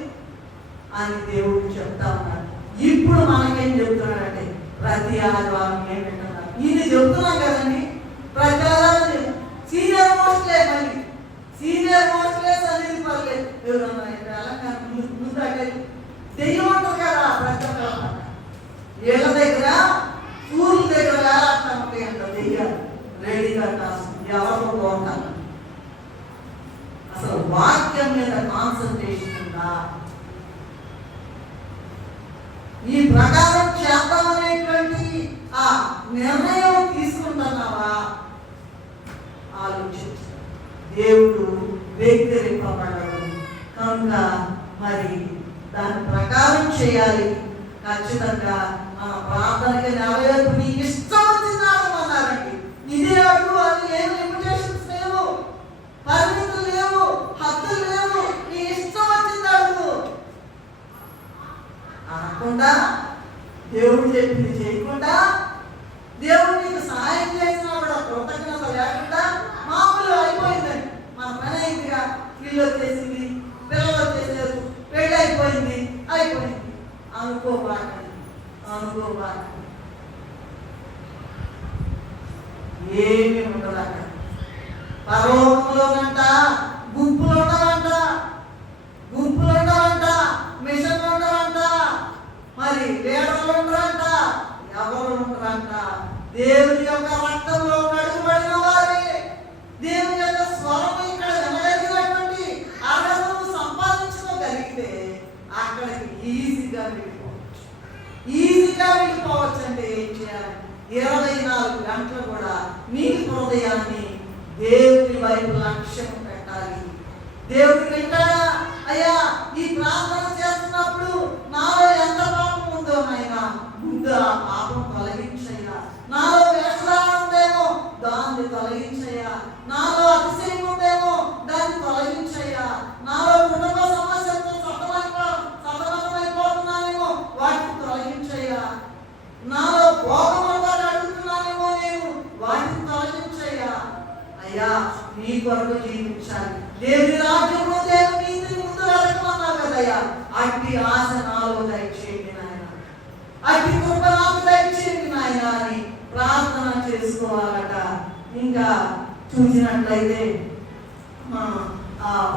అని దేవుడు చెప్తా ఉన్నాడు. ఇప్పుడు మనకేం చెప్తున్నాడంటే, ప్రతి ఆదివారం ఏం వింటున్నారు? ఇది చెప్తున్నాం కదండి. ప్రచారాలు సీనియర్ మోస్ట్లే, మళ్ళీ సీనియర్ మోస్ట్లే సన్నిధి పర్లేదు. ఎవరన్నా అలా ముందు అక్కడ దెయ్యం ఉంటుంది కదా ప్రచారం, వీళ్ళ దగ్గర ఊరి దగ్గర వేలాడుతాయి అంట దెయ్యాలు రెడీగా కాసు ఎవరు పోతారు. అసలు వాక్యం మీద కాన్సన్ట్రేషన్ ఉందా? ఈ ప్రకారం చేద్దామనేటువంటి ఆ నిర్ణయం తీసుకుంటున్నావా? ఆలోచించు. దేవుడు వ్యతిరేకపడడు కనుక మరి దాని ప్రకారం చేయాలి. ఖచ్చితంగా మన ప్రార్థనకి నెరవేర్పు నీకు ఇష్టం వచ్చిందామన్నారండి. ఇదే అడుగు, అది ఏమి లిమిటేషన్స్ లేవు, పరిమితులు లేవు, హద్దులు లేవు. నీ ఇష్టం వచ్చింది అడుగు అనకుండా, దేవుడు చెప్పింది చేయకుండా, దేవుడు నీకు సహాయం చేసినా కూడా కృతజ్ఞత లేకుండా మామూలు అయిపోయిందండి. మన పని అయిందిగా, ఇల్లు వచ్చేసింది, పిల్లలు వచ్చేసారు, పెళ్ళి అయిపోయింది, అయిపోయింది అనుకోబాకండి. ఏమి ఉండదు అక్కడ. పరలోకంలోనంట గుంపులు ఉండవంట, మిషన్ ఉండవంట, మరి లీడర్లు ఉండరంట, ఎవరు ఉండరంట. దేవుని యొక్క రక్తంలో కడుగుబడిన వారే, దేవుని యొక్క స్వరం ఇక్కడ వినగలిగినటువంటి అర్హతను సంపాదించుకోగలిగితే అక్కడికి ఈజీగా వెళ్ళిపోవచ్చు. అంటే ఏం చేయాలి? 24 గంటలు కూడా నీ హృదయాన్ని దేవుని వైపు లక్ష్యం పెట్టాలి. దేవుడు వింటాడా? అయ్యా, ఈ ప్రార్థన చేస్తున్నప్పుడు నాలో ఎంత పాపం ఉందో నాయనా, ముందు ఆ పాపం తొలగించయ్యా. నాలో వ్యసనం ఉందేమో దాన్ని తొలగించయ్యా. నాలో అతిశయం ఉందేమో దాన్ని తొలగించయ్యా. నాలో కుటుంబ సమస్యలతో సతమతమైపోతున్నానేమో వాటిని తొలగించయ్యా. నాలో భోగమంతాన్ని అడుగుతున్నానేమో నేను, వాటిని తొలగించయ్యా. అయ్యా, నీ కొరకు జీవించాలి. దేవుని రాజ్యంలో దేవుని నీతిని ముందు వెతకమన్నావు కదయ్యా. అట్టి ఆశ నాలో దయచేయండి నాయన, అట్టి కృప నాకు దయచేయండి నాయన అని ప్రార్థన చేసుకోవాలట. ఇంకా చూసినట్లయితే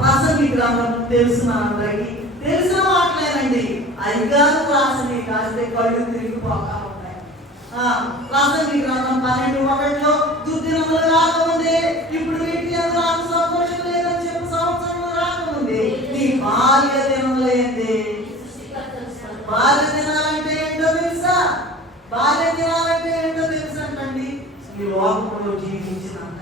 ప్రసంగి గ్రంథం తెలిసిన అందరికి తెలిసిన మాటలేనండి. అయ్యగారు రాసి కాస్తే కళ్ళు తిరిగిపోతా ఉంటాయి. ప్రసంగి గ్రంథం 12:1 దుర్దినములు రాకముందే ఇప్పుడు వీటి నాకు సంతోషం లేదని చెప్పి సంవత్సరంలో రాకముందే నీ బాల్య దినములైంది. బాల్య దినాలంటే ఏంటో తెలుసా? బాల్య దినాలంటే ఏంటో తెలుసంటండి. ఈ లోకంలో జీవించినంత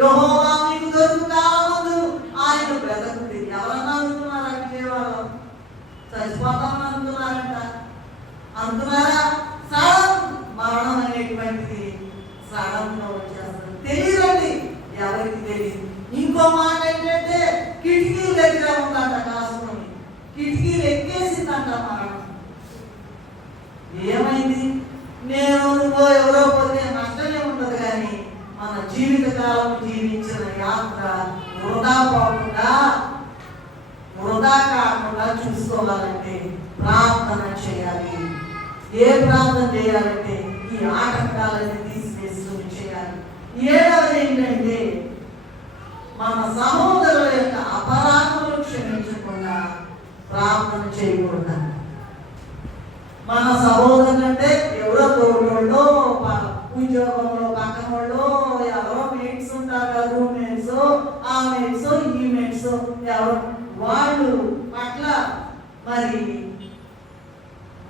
యెహోవా మీకు దొరుకు కాలమందు ఆయన బ్రతుకుతుంది. ఎవరన్నా అనుకున్నారా? విజయవాడలో చచ్చిపోతామని అనుకున్నారా? సడన్ మరణం అనేటువంటిది సడన్గా వచ్చేస్తుంది. తెలియదండి, ఎవరికి తెలియదు. ఇంకో మాట ఏంటంటే కిటికీల దగ్గర ఉందంట కాసుకొని, కిటికీలు ఎక్కేసిందంట మరణం. ఏమైంది? నేను నువ్వు ఎవరో పోతే నష్టమే ఉండదు, కానీ మన జీవితకాలం జీవించిన యాత్ర వృధా కాకుండా చూసుకోవాలంటే ప్రార్థన చేయాలి. ఏ ప్రార్థన చేయాలంటే ఈ ఆటంకాలన్నీ తీసివేసుకుని చేయాలి. 7వది ఏంటంటే మన సహోదరుల యొక్క అపరాధములు క్షమించకుండా ప్రార్థన చేయకూడదు. మన సహోదరులు అంటే ఎవరో తోడోళ్ళో, ఉద్యోగంలో పక్కనోళ్ళో, ఎవరో మేట్స్ ఉంటారు, రూమ్మేట్స్, ఆ మేట్స్, ఈ మేట్స్, ఎవరు వాళ్ళు పట్ల మరి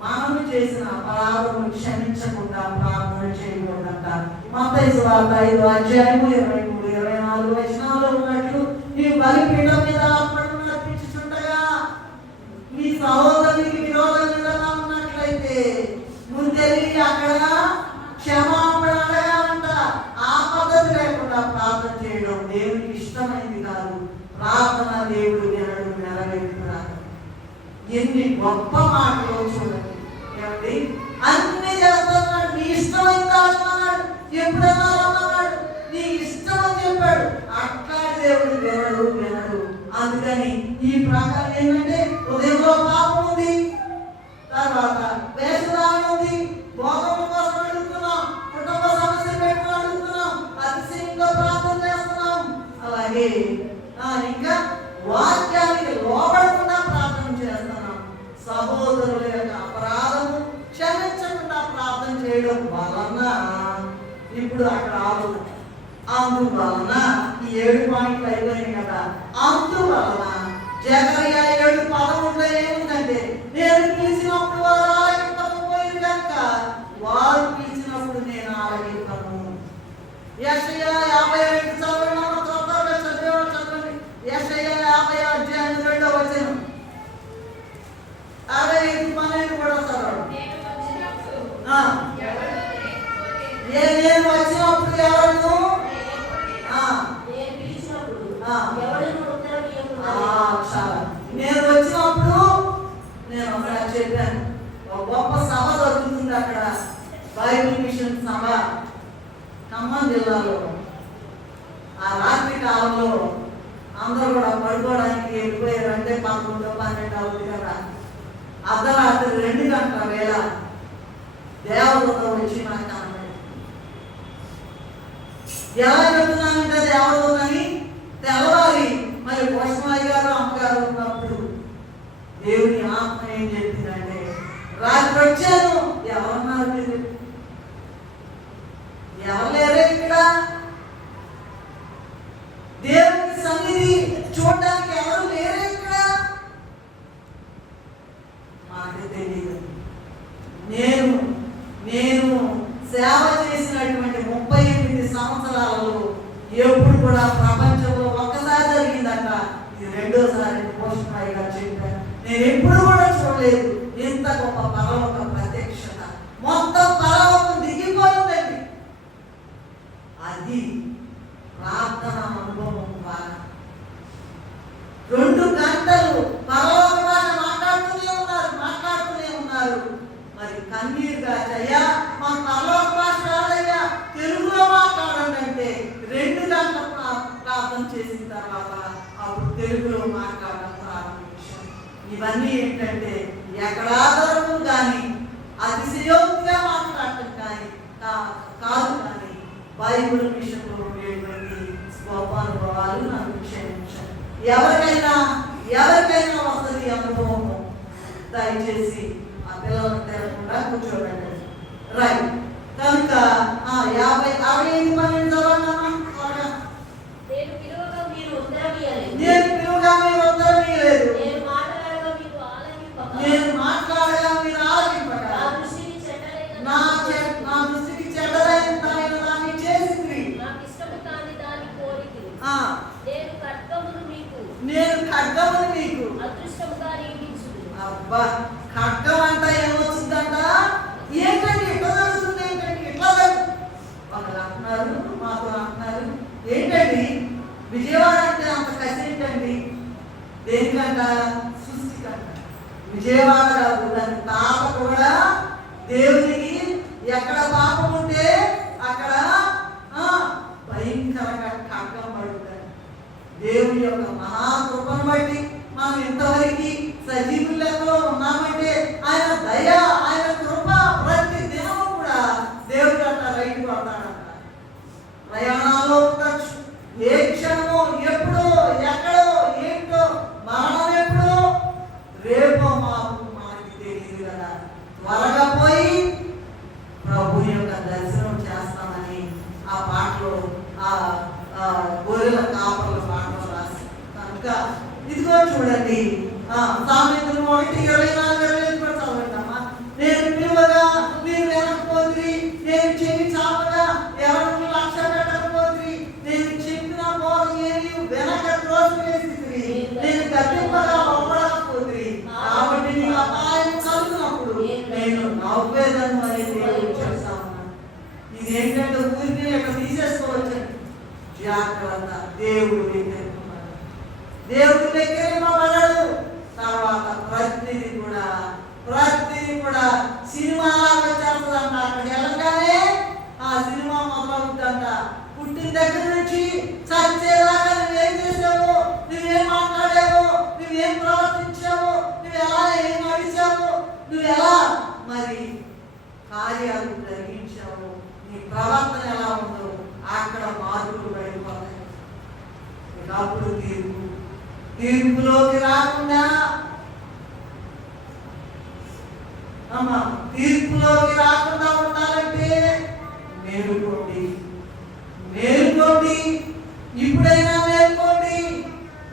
మనము చేసిన అపరాధములు క్షమించకుండా ప్రార్థన చేయకూడదంట. మత్తయి సువార్త 5:23-24 ఉన్నట్లు నీ బలిపీఠం మీద అర్పణను అర్పించుచుండగా నీ సహోదరునికి విరోధంగా ఉన్నట్లయితే ముందెళ్ళి అక్కడ క్షమాపణ అడగాలంట. ఆ పద్ధతి లేకుండా ప్రార్థన చేయడం దేవునికి ఇష్టమైంది కాదు. ప్రార్థన దేవుడు వినడు, నెరవేరుతున్నాడు. ఎన్ని గొప్ప మాటలు చూడండి. ఏమండి, అన్ని చేస్తున్నాడు. నీ ఇష్టమైంది అన్నాడు, ఎప్పుడైనా అన్నాడు, నీ ఇష్టం అని చెప్పాడు. అట్లా దేవుడు వినడు. అందుకని ఈ ప్రకారం ఏంటంటే హృదయంలో పాపం ఉంది, తర్వాత వేషధారణ ఉంది, భోగం కోసం అడుగుతున్నాం, కుటుంబ ఇంకా వాక్యానికి లోబడకుండా ప్రార్థన చేస్తున్నాం. సహోదరుల యొక్క అపరాధము క్షమించకుండా ప్రార్థన చేయడం వలన ఇప్పుడు అక్కడ అందువలన ఈ 7 పాయింట్లు అయిపోయినాయి కదా. అందువలన జకర్యా 7:13 ఏముందంటే, నేను పిలిచినప్పుడు వారు ఆలకింపకపోయింది కనుక వారు పిలిచినప్పుడు నేను ఆలకింపను. యెషయా 52 చదవడం త్వరగా చదవండి. యెషయా 50 అధ్యాయం 2వ వచనం. 55:12 కూడా చదవండి. నేను వచ్చినప్పుడు ఎవరు నేను వచ్చినప్పుడు నేను అక్కడ చెప్పాను, ఒక గొప్ప సభ జరుగుతుంది అక్కడ, బైబిల్ మిషన్ సభ ఖమ్మం జిల్లాలో. ఆ రాత్రి కాలంలో అందరూ కూడా పడుకోవడానికి వెళ్ళిపోయారు. అంటే 11, 12 అవుతుంది కదా. అర్ధరాత్రి 2 గంటల వేళ దేవదూత వచ్చి నాకు కనబడి, ఎలా చెప్తున్నానంటే దేవదూతని తెల్లవారి మరి పోషమాయి గారు అమ్మగారు ఉన్నప్పుడు దేవుని ఆత్మ ఏం చెప్పిందంటే, రాత్రి వచ్చాను, ఎవరన్నారు మీరు, ఎవరు లేరే ఇక్కడ, దేవుని సన్నిధి చూడడానికి ఎవరు లేరే ఇక్కడ, మాకు తెలియదు. నేను సేవ చేసినటువంటి 38 సంవత్సరాలలో ఎప్పుడు కూడా ప్రపంచంలో ఒక్కసారి జరిగిందట, ఇది 2వసారి పోషమాయి గారు చెప్పారు. నేను ఎప్పుడు కూడా చూడలేదు ఇంత గొప్ప పరలోక ప్రత్యక్షత. మొత్తం పరలోకం దిగిపోయిందండి. అది ప్రార్థన అనుభవం ద్వారా 2 గంటలు పరలోక భాష మాట్లాడుతూనే ఉన్నారు. మరి కన్నీరుగా అయ్యా మా పరలోక భాష రాదయ్యా, తెలుగులో మాట్లాడండి అంటే 2 గంటలు ప్రార్థన చేసిన తర్వాత అప్పుడు తెలుగులో మాట్లాడడం ప్రారంభించాం. ఇవన్నీ ఏంటంటే ఎక్కడా దొరకదు కానీ, అతిశయోక్తిగా మాట్లాడటం కానీ కాదు, కానీ బైబిల్ విషయంలో ఉండేటువంటి గొప్ప అనుభవాలు నాకు క్షమించాను. ఎవరికైనా వస్తుంది అనుభవం. దయచేసి ఆ పిల్లలను తెరకుండా కూర్చోబెట్టండి. రైట్. కనుక 55:12 చదవన్నా. నేను పిలువగా మీరు ఉత్తరం ఇయ్యలేదు. నేను మాట్లాడగా మీరు ఆలకింపక. నా దృష్టికి చెడ్డదైన దాన్ని చేసింది. నాకు ఇష్టము కాని దాన్ని కోరితిరి. నేను ఖడ్గమును మీకు అదృష్టముగా నియమించుదు. అబ్బా, ఖడ్గం అంటే ఏమొచ్చిందంట? ఏంటండి ఎట్లా జరుగుతుంది, ఏంటండి ఎట్లా జరుగుతుంది? వాళ్ళు అంటున్నారు, మాతో అంటున్నారు, ఏంటండి విజయవాడ అంటే అంత కసి ఏంటండి? దేనికంట? సృష్టికంట. విజయవాడ కాదు, దాని తాత కూడా దేవునికి ఎక్కడ పాపం ఉంటే అక్కడ భయంకరంగా ఖడ్గం పడుతుంది. దేవుని యొక్క మహాకృపను బట్టి మనం ఇంతవరకు సజీవుల లెక్కలో ఉన్నామంటే ఆయన దయ, ఆయన కృప ప్రతి దినము కూడా దేవుడు అంట రైట్ పడతాడంట. ప్రయాణాల్లో ఉండొచ్చు, ఏ క్షణమో ఎప్పుడో ఎక్కడో ఏంటో మరణం ఎప్పుడో రేపో మనకి తెలియదు కదా. త్వరగా పోయి ప్రభు యొక్క దర్శనం చేస్తామని ఆ పాటలో గొర్రెల కాపర్ల పాటలో రాసి. కనుక ఇదిగో చూడండి, సామెతలు 1:24-25 కూడా చదవండమ్మా. నేను పిలువగా మీరు వెనకపోతుంది, నేను చెవి చాపగా ఎవరు లక్ష్య పెట్టకపోతుంది, నేను చెప్పిన బోధ ఏమి వెనక త్రోసివేసింది, నేను గట్టింపగా ఒప్పడకపోతుంది, కాబట్టి నీకు అపాయం కలుగునప్పుడు నేను నవ్వేదను అని దేవుడు చేస్తాను. ఇదేంటంటే ఊరికి అక్కడ తీసేసుకోవచ్చు. జాగ్రత్త, దేవుడు వెక్కిరింపబడడు. తర్వాత ప్రతిదీ కూడా సినిమాలాగా చేస్తుందంట. అక్కడ వెళ్ళగానే ఆ సినిమా మొదలవుతుందంట. పుట్టిన దగ్గర నుంచి చచ్చేదాకా నువ్వేం చేసావు, నువ్వేం మాట్లాడావు, నువ్వేం ప్రవర్తించావు, నువ్వు ఎలా ఏం నడిచావు, నువ్వు ఎలా మరి కార్యాలు జరిగించావు, నీ ప్రవర్తన ఎలా ఉందో అక్కడ మార్పులు బయటపడతాయి. అప్పుడు తీర్పు తీర్పులోకి రాకుండా తీర్పులోకి రాకుండా ఉండాలంటే మేలుకోండి, మేలుకోండి, ఇప్పుడైనా మేలుకోండి.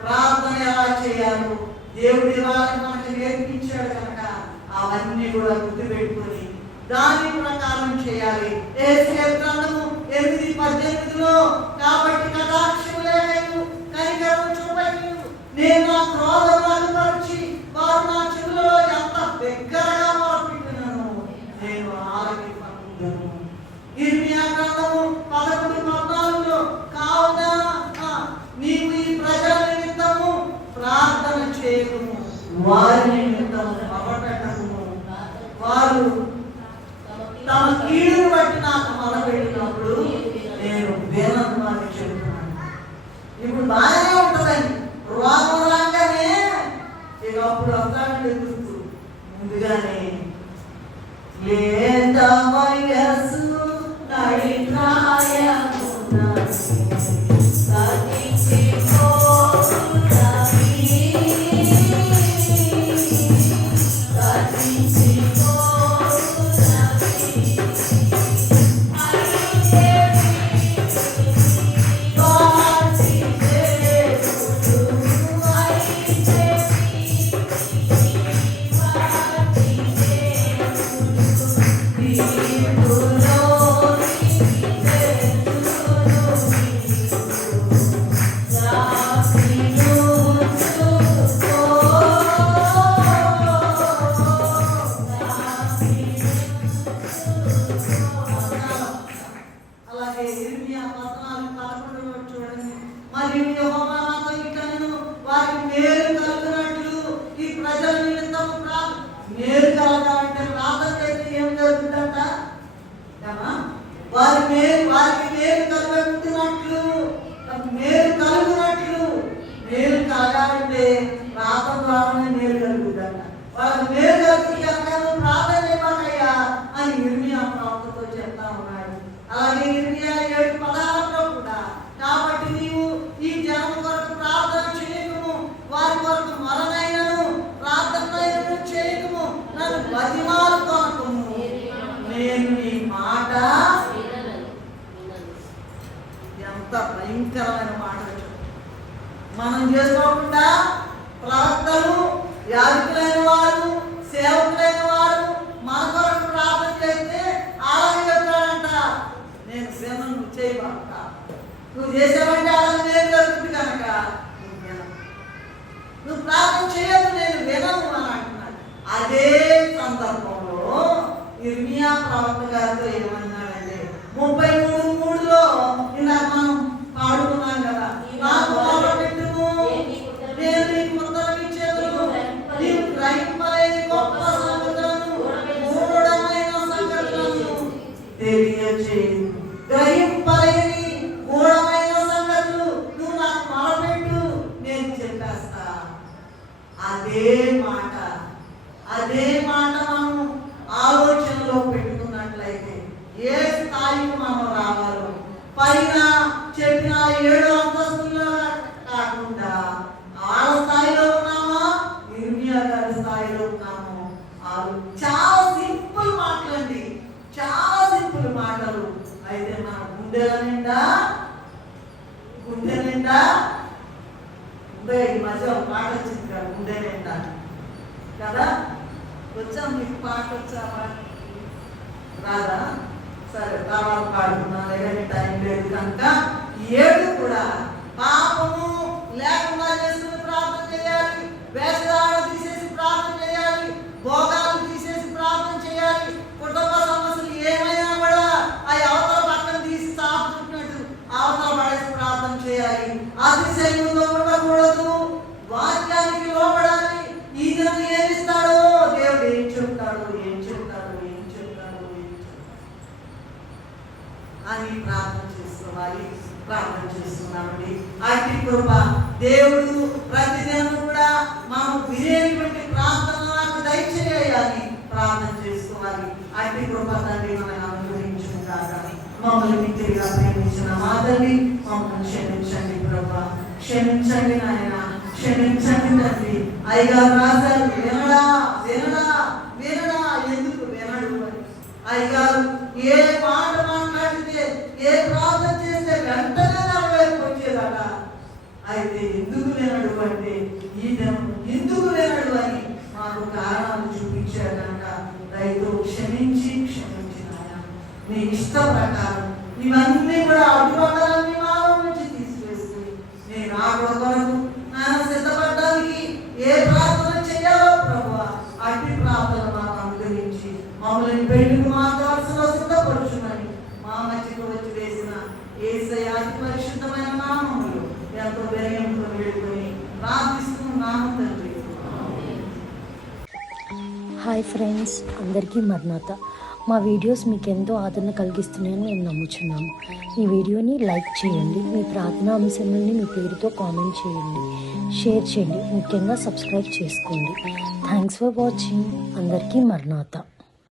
ప్రార్థన ఎలా చేయాలో దేవుడి వాళ్ళని మనకి నేర్పించాడు కనుక అవన్నీ కూడా గుర్తుపెట్టుకొని దాని ప్రకారం చేయాలి. యేషయా గ్రంథము 8:18లో కాబట్టి కటాక్షము లేకయు కనికరము చూపయు నేను నా క్రోధము అదుపరచి వారు నా చెవులలో ఎంత బిగ్గరగా మొరపెట్టునను నేను ఆలకింపకుందును. ఇర్మియా గ్రంథము 11:14లో కావున నీవు ఈ ప్రజల నిమిత్తము ప్రార్థన చేయకుము, వారి నిమిత్తము మొరపెట్టకుము, వారు తమ కీడును బట్టి నాకు మొరపెట్టినప్పుడు నేను వినను అని చెబుతున్నాను. ఇప్పుడు బాగానే ఉంటుందండి, రోగం రాగానే ఇక అప్పుడు వస్తానండి గుర్తు ముందుగానే లేదా వయస్సు భయంకరమైన మాటలు మనం చేసుకోకుండా ప్రవక్తలు, యాజకులైన వారు, సేవకులైన వారు మన కొరకు ప్రార్థన చేస్తే అలాగే చెప్తాడంట, నేను వినను, నువ్వు చేయబాక, నువ్వు చేసావంటే అలాగే నేను జరుగుతుంది కనుక నువ్వు ప్రార్థన చేయదు, నేను వినను అని అంటున్నాడు. అదే సందర్భంలో ఇర్మియా ప్రవక్త గారితో ఏమన్నాడంటే 33:3లో ఇలా మనం పాడుకున్నాం కదా, నాకు మొరపెట్టుము నేను నీకు ఉత్తరం ఇచ్చేదను, నీవు గ్రహింపలేని గొప్ప సంగతులను మూఢమైన సంగతులను తెలియచేయు. గ్రహింపలేని మూఢమైన సంగతులు నువ్వు నాకు మొరపెట్టు, నేను చెప్పేస్తా. అదే మాట మనం ఆలోచనలో పెట్టుకున్నట్లయితే ఏ స్థాయికి మనం రావాలో, పైన చెప్పిన 7 అంతస్తుల్లో కాకుండా ఆ స్థాయిలో ఉన్నామా, ఇర్మియా గారి స్థాయిలో ఉన్నాము. చాలా సింపుల్ మాటలండి, చాలా సింపుల్ మాటలు. అయితే మన గుండెల నిండా ఈ మధ్య ఒక పాట వచ్చింది కదా, గుండె నిండా కదా, వచ్చా మీకు పాట వచ్చావా? రాదా? సరే తర్వాత పాడుకున్నాం, లేదంటే టైం లేదు కనుక 7 కూడా పాపము లేకుండా చేసుకుని ప్రార్థన చేయాలి, వేషధారణ తీసేసి ప్రార్థన చేయాలి, భోగాలు తీసేసి ప్రార్థన చేయాలి, కుటుంబ సమస్యలు ఏమైనా కూడా ఆ అవతల పక్కన తీసి సాపు చుట్టినట్టు అవతల పడేసి ప్రార్థన చేయాలి. అతిశయంతో ఉండకూడదు, వాక్యానికి లోపడాలి. ఈ దినం ఏమిస్తాడో దేవుడు, ఏం చెప్తాడు అని ప్రార్థన చేస్తున్నామండి. అట్టి కృప దేవుడు ప్రతిదినం కూడా మనం వినేటువంటి ప్రార్థన నాకు దయచేయాలి, ప్రార్థన చేసుకోవాలి. అట్టి కృప తండ్రి మనకు అనుగ్రహించుగాక. మమ్మల్ని మిక్కిలిగా ప్రేమించిన మా తల్లి, మమ్మల్ని క్షమించండి ప్రభా, క్షమించండి నాయన, క్షమించండి తండ్రి. అయ్యగారు రాశారు, వినడా వినడా వినడా, ఎందుకు వినడు అని. అయ్యగారు ఏ మాట మాట్లాడితే, ఏ ప్రార్థన చేస్తే వెంటనే నెరవేర్పు వచ్చేదట. అయితే ఎందుకు వినడు అంటే ఈ దినం ఎందుకు వినడు అని మాకు కారణాలు చూపించారు కనుక రైతు క్షమించినాయా నీ ఇష్ట ప్రకారం ఇవన్నీ కూడా అడ్డుపడాలని మాలో నుంచి తీసివేసి నేను ఆ కొరకు నాన్న సిద్ధపడడానికి ఏ ప్రార్థన చేయాలో ప్రభువా అట్టి ప్రార్థన మాకు అనుగ్రహించి మమ్మల్ని పెళ్లికి మార్చవలసిన సిద్ధపరచుమని మా మధ్యకు వచ్చి వేసిన యేసయ్య అతి పరిశుద్ధమైన నామములో ఎంతో వినయంతో వేడుకొని ప్రార్థిస్తున్నాము తండ్రి. హాయ్ ఫ్రెండ్స్, అందరికీ మర్నాత. మా వీడియోస్ మీకు ఎంతో ఆదరణ కలిగిస్తున్నాయని నేను నమ్ముచున్నాను. ఈ వీడియోని లైక్ చేయండి, మీ ప్రార్థనా అంశాలని మీ పేరుతో కామెంట్ చేయండి, షేర్ చేయండి, ముఖ్యంగా సబ్స్క్రైబ్ చేసుకోండి. Thanks for watching. అందరికీ మర్నాత.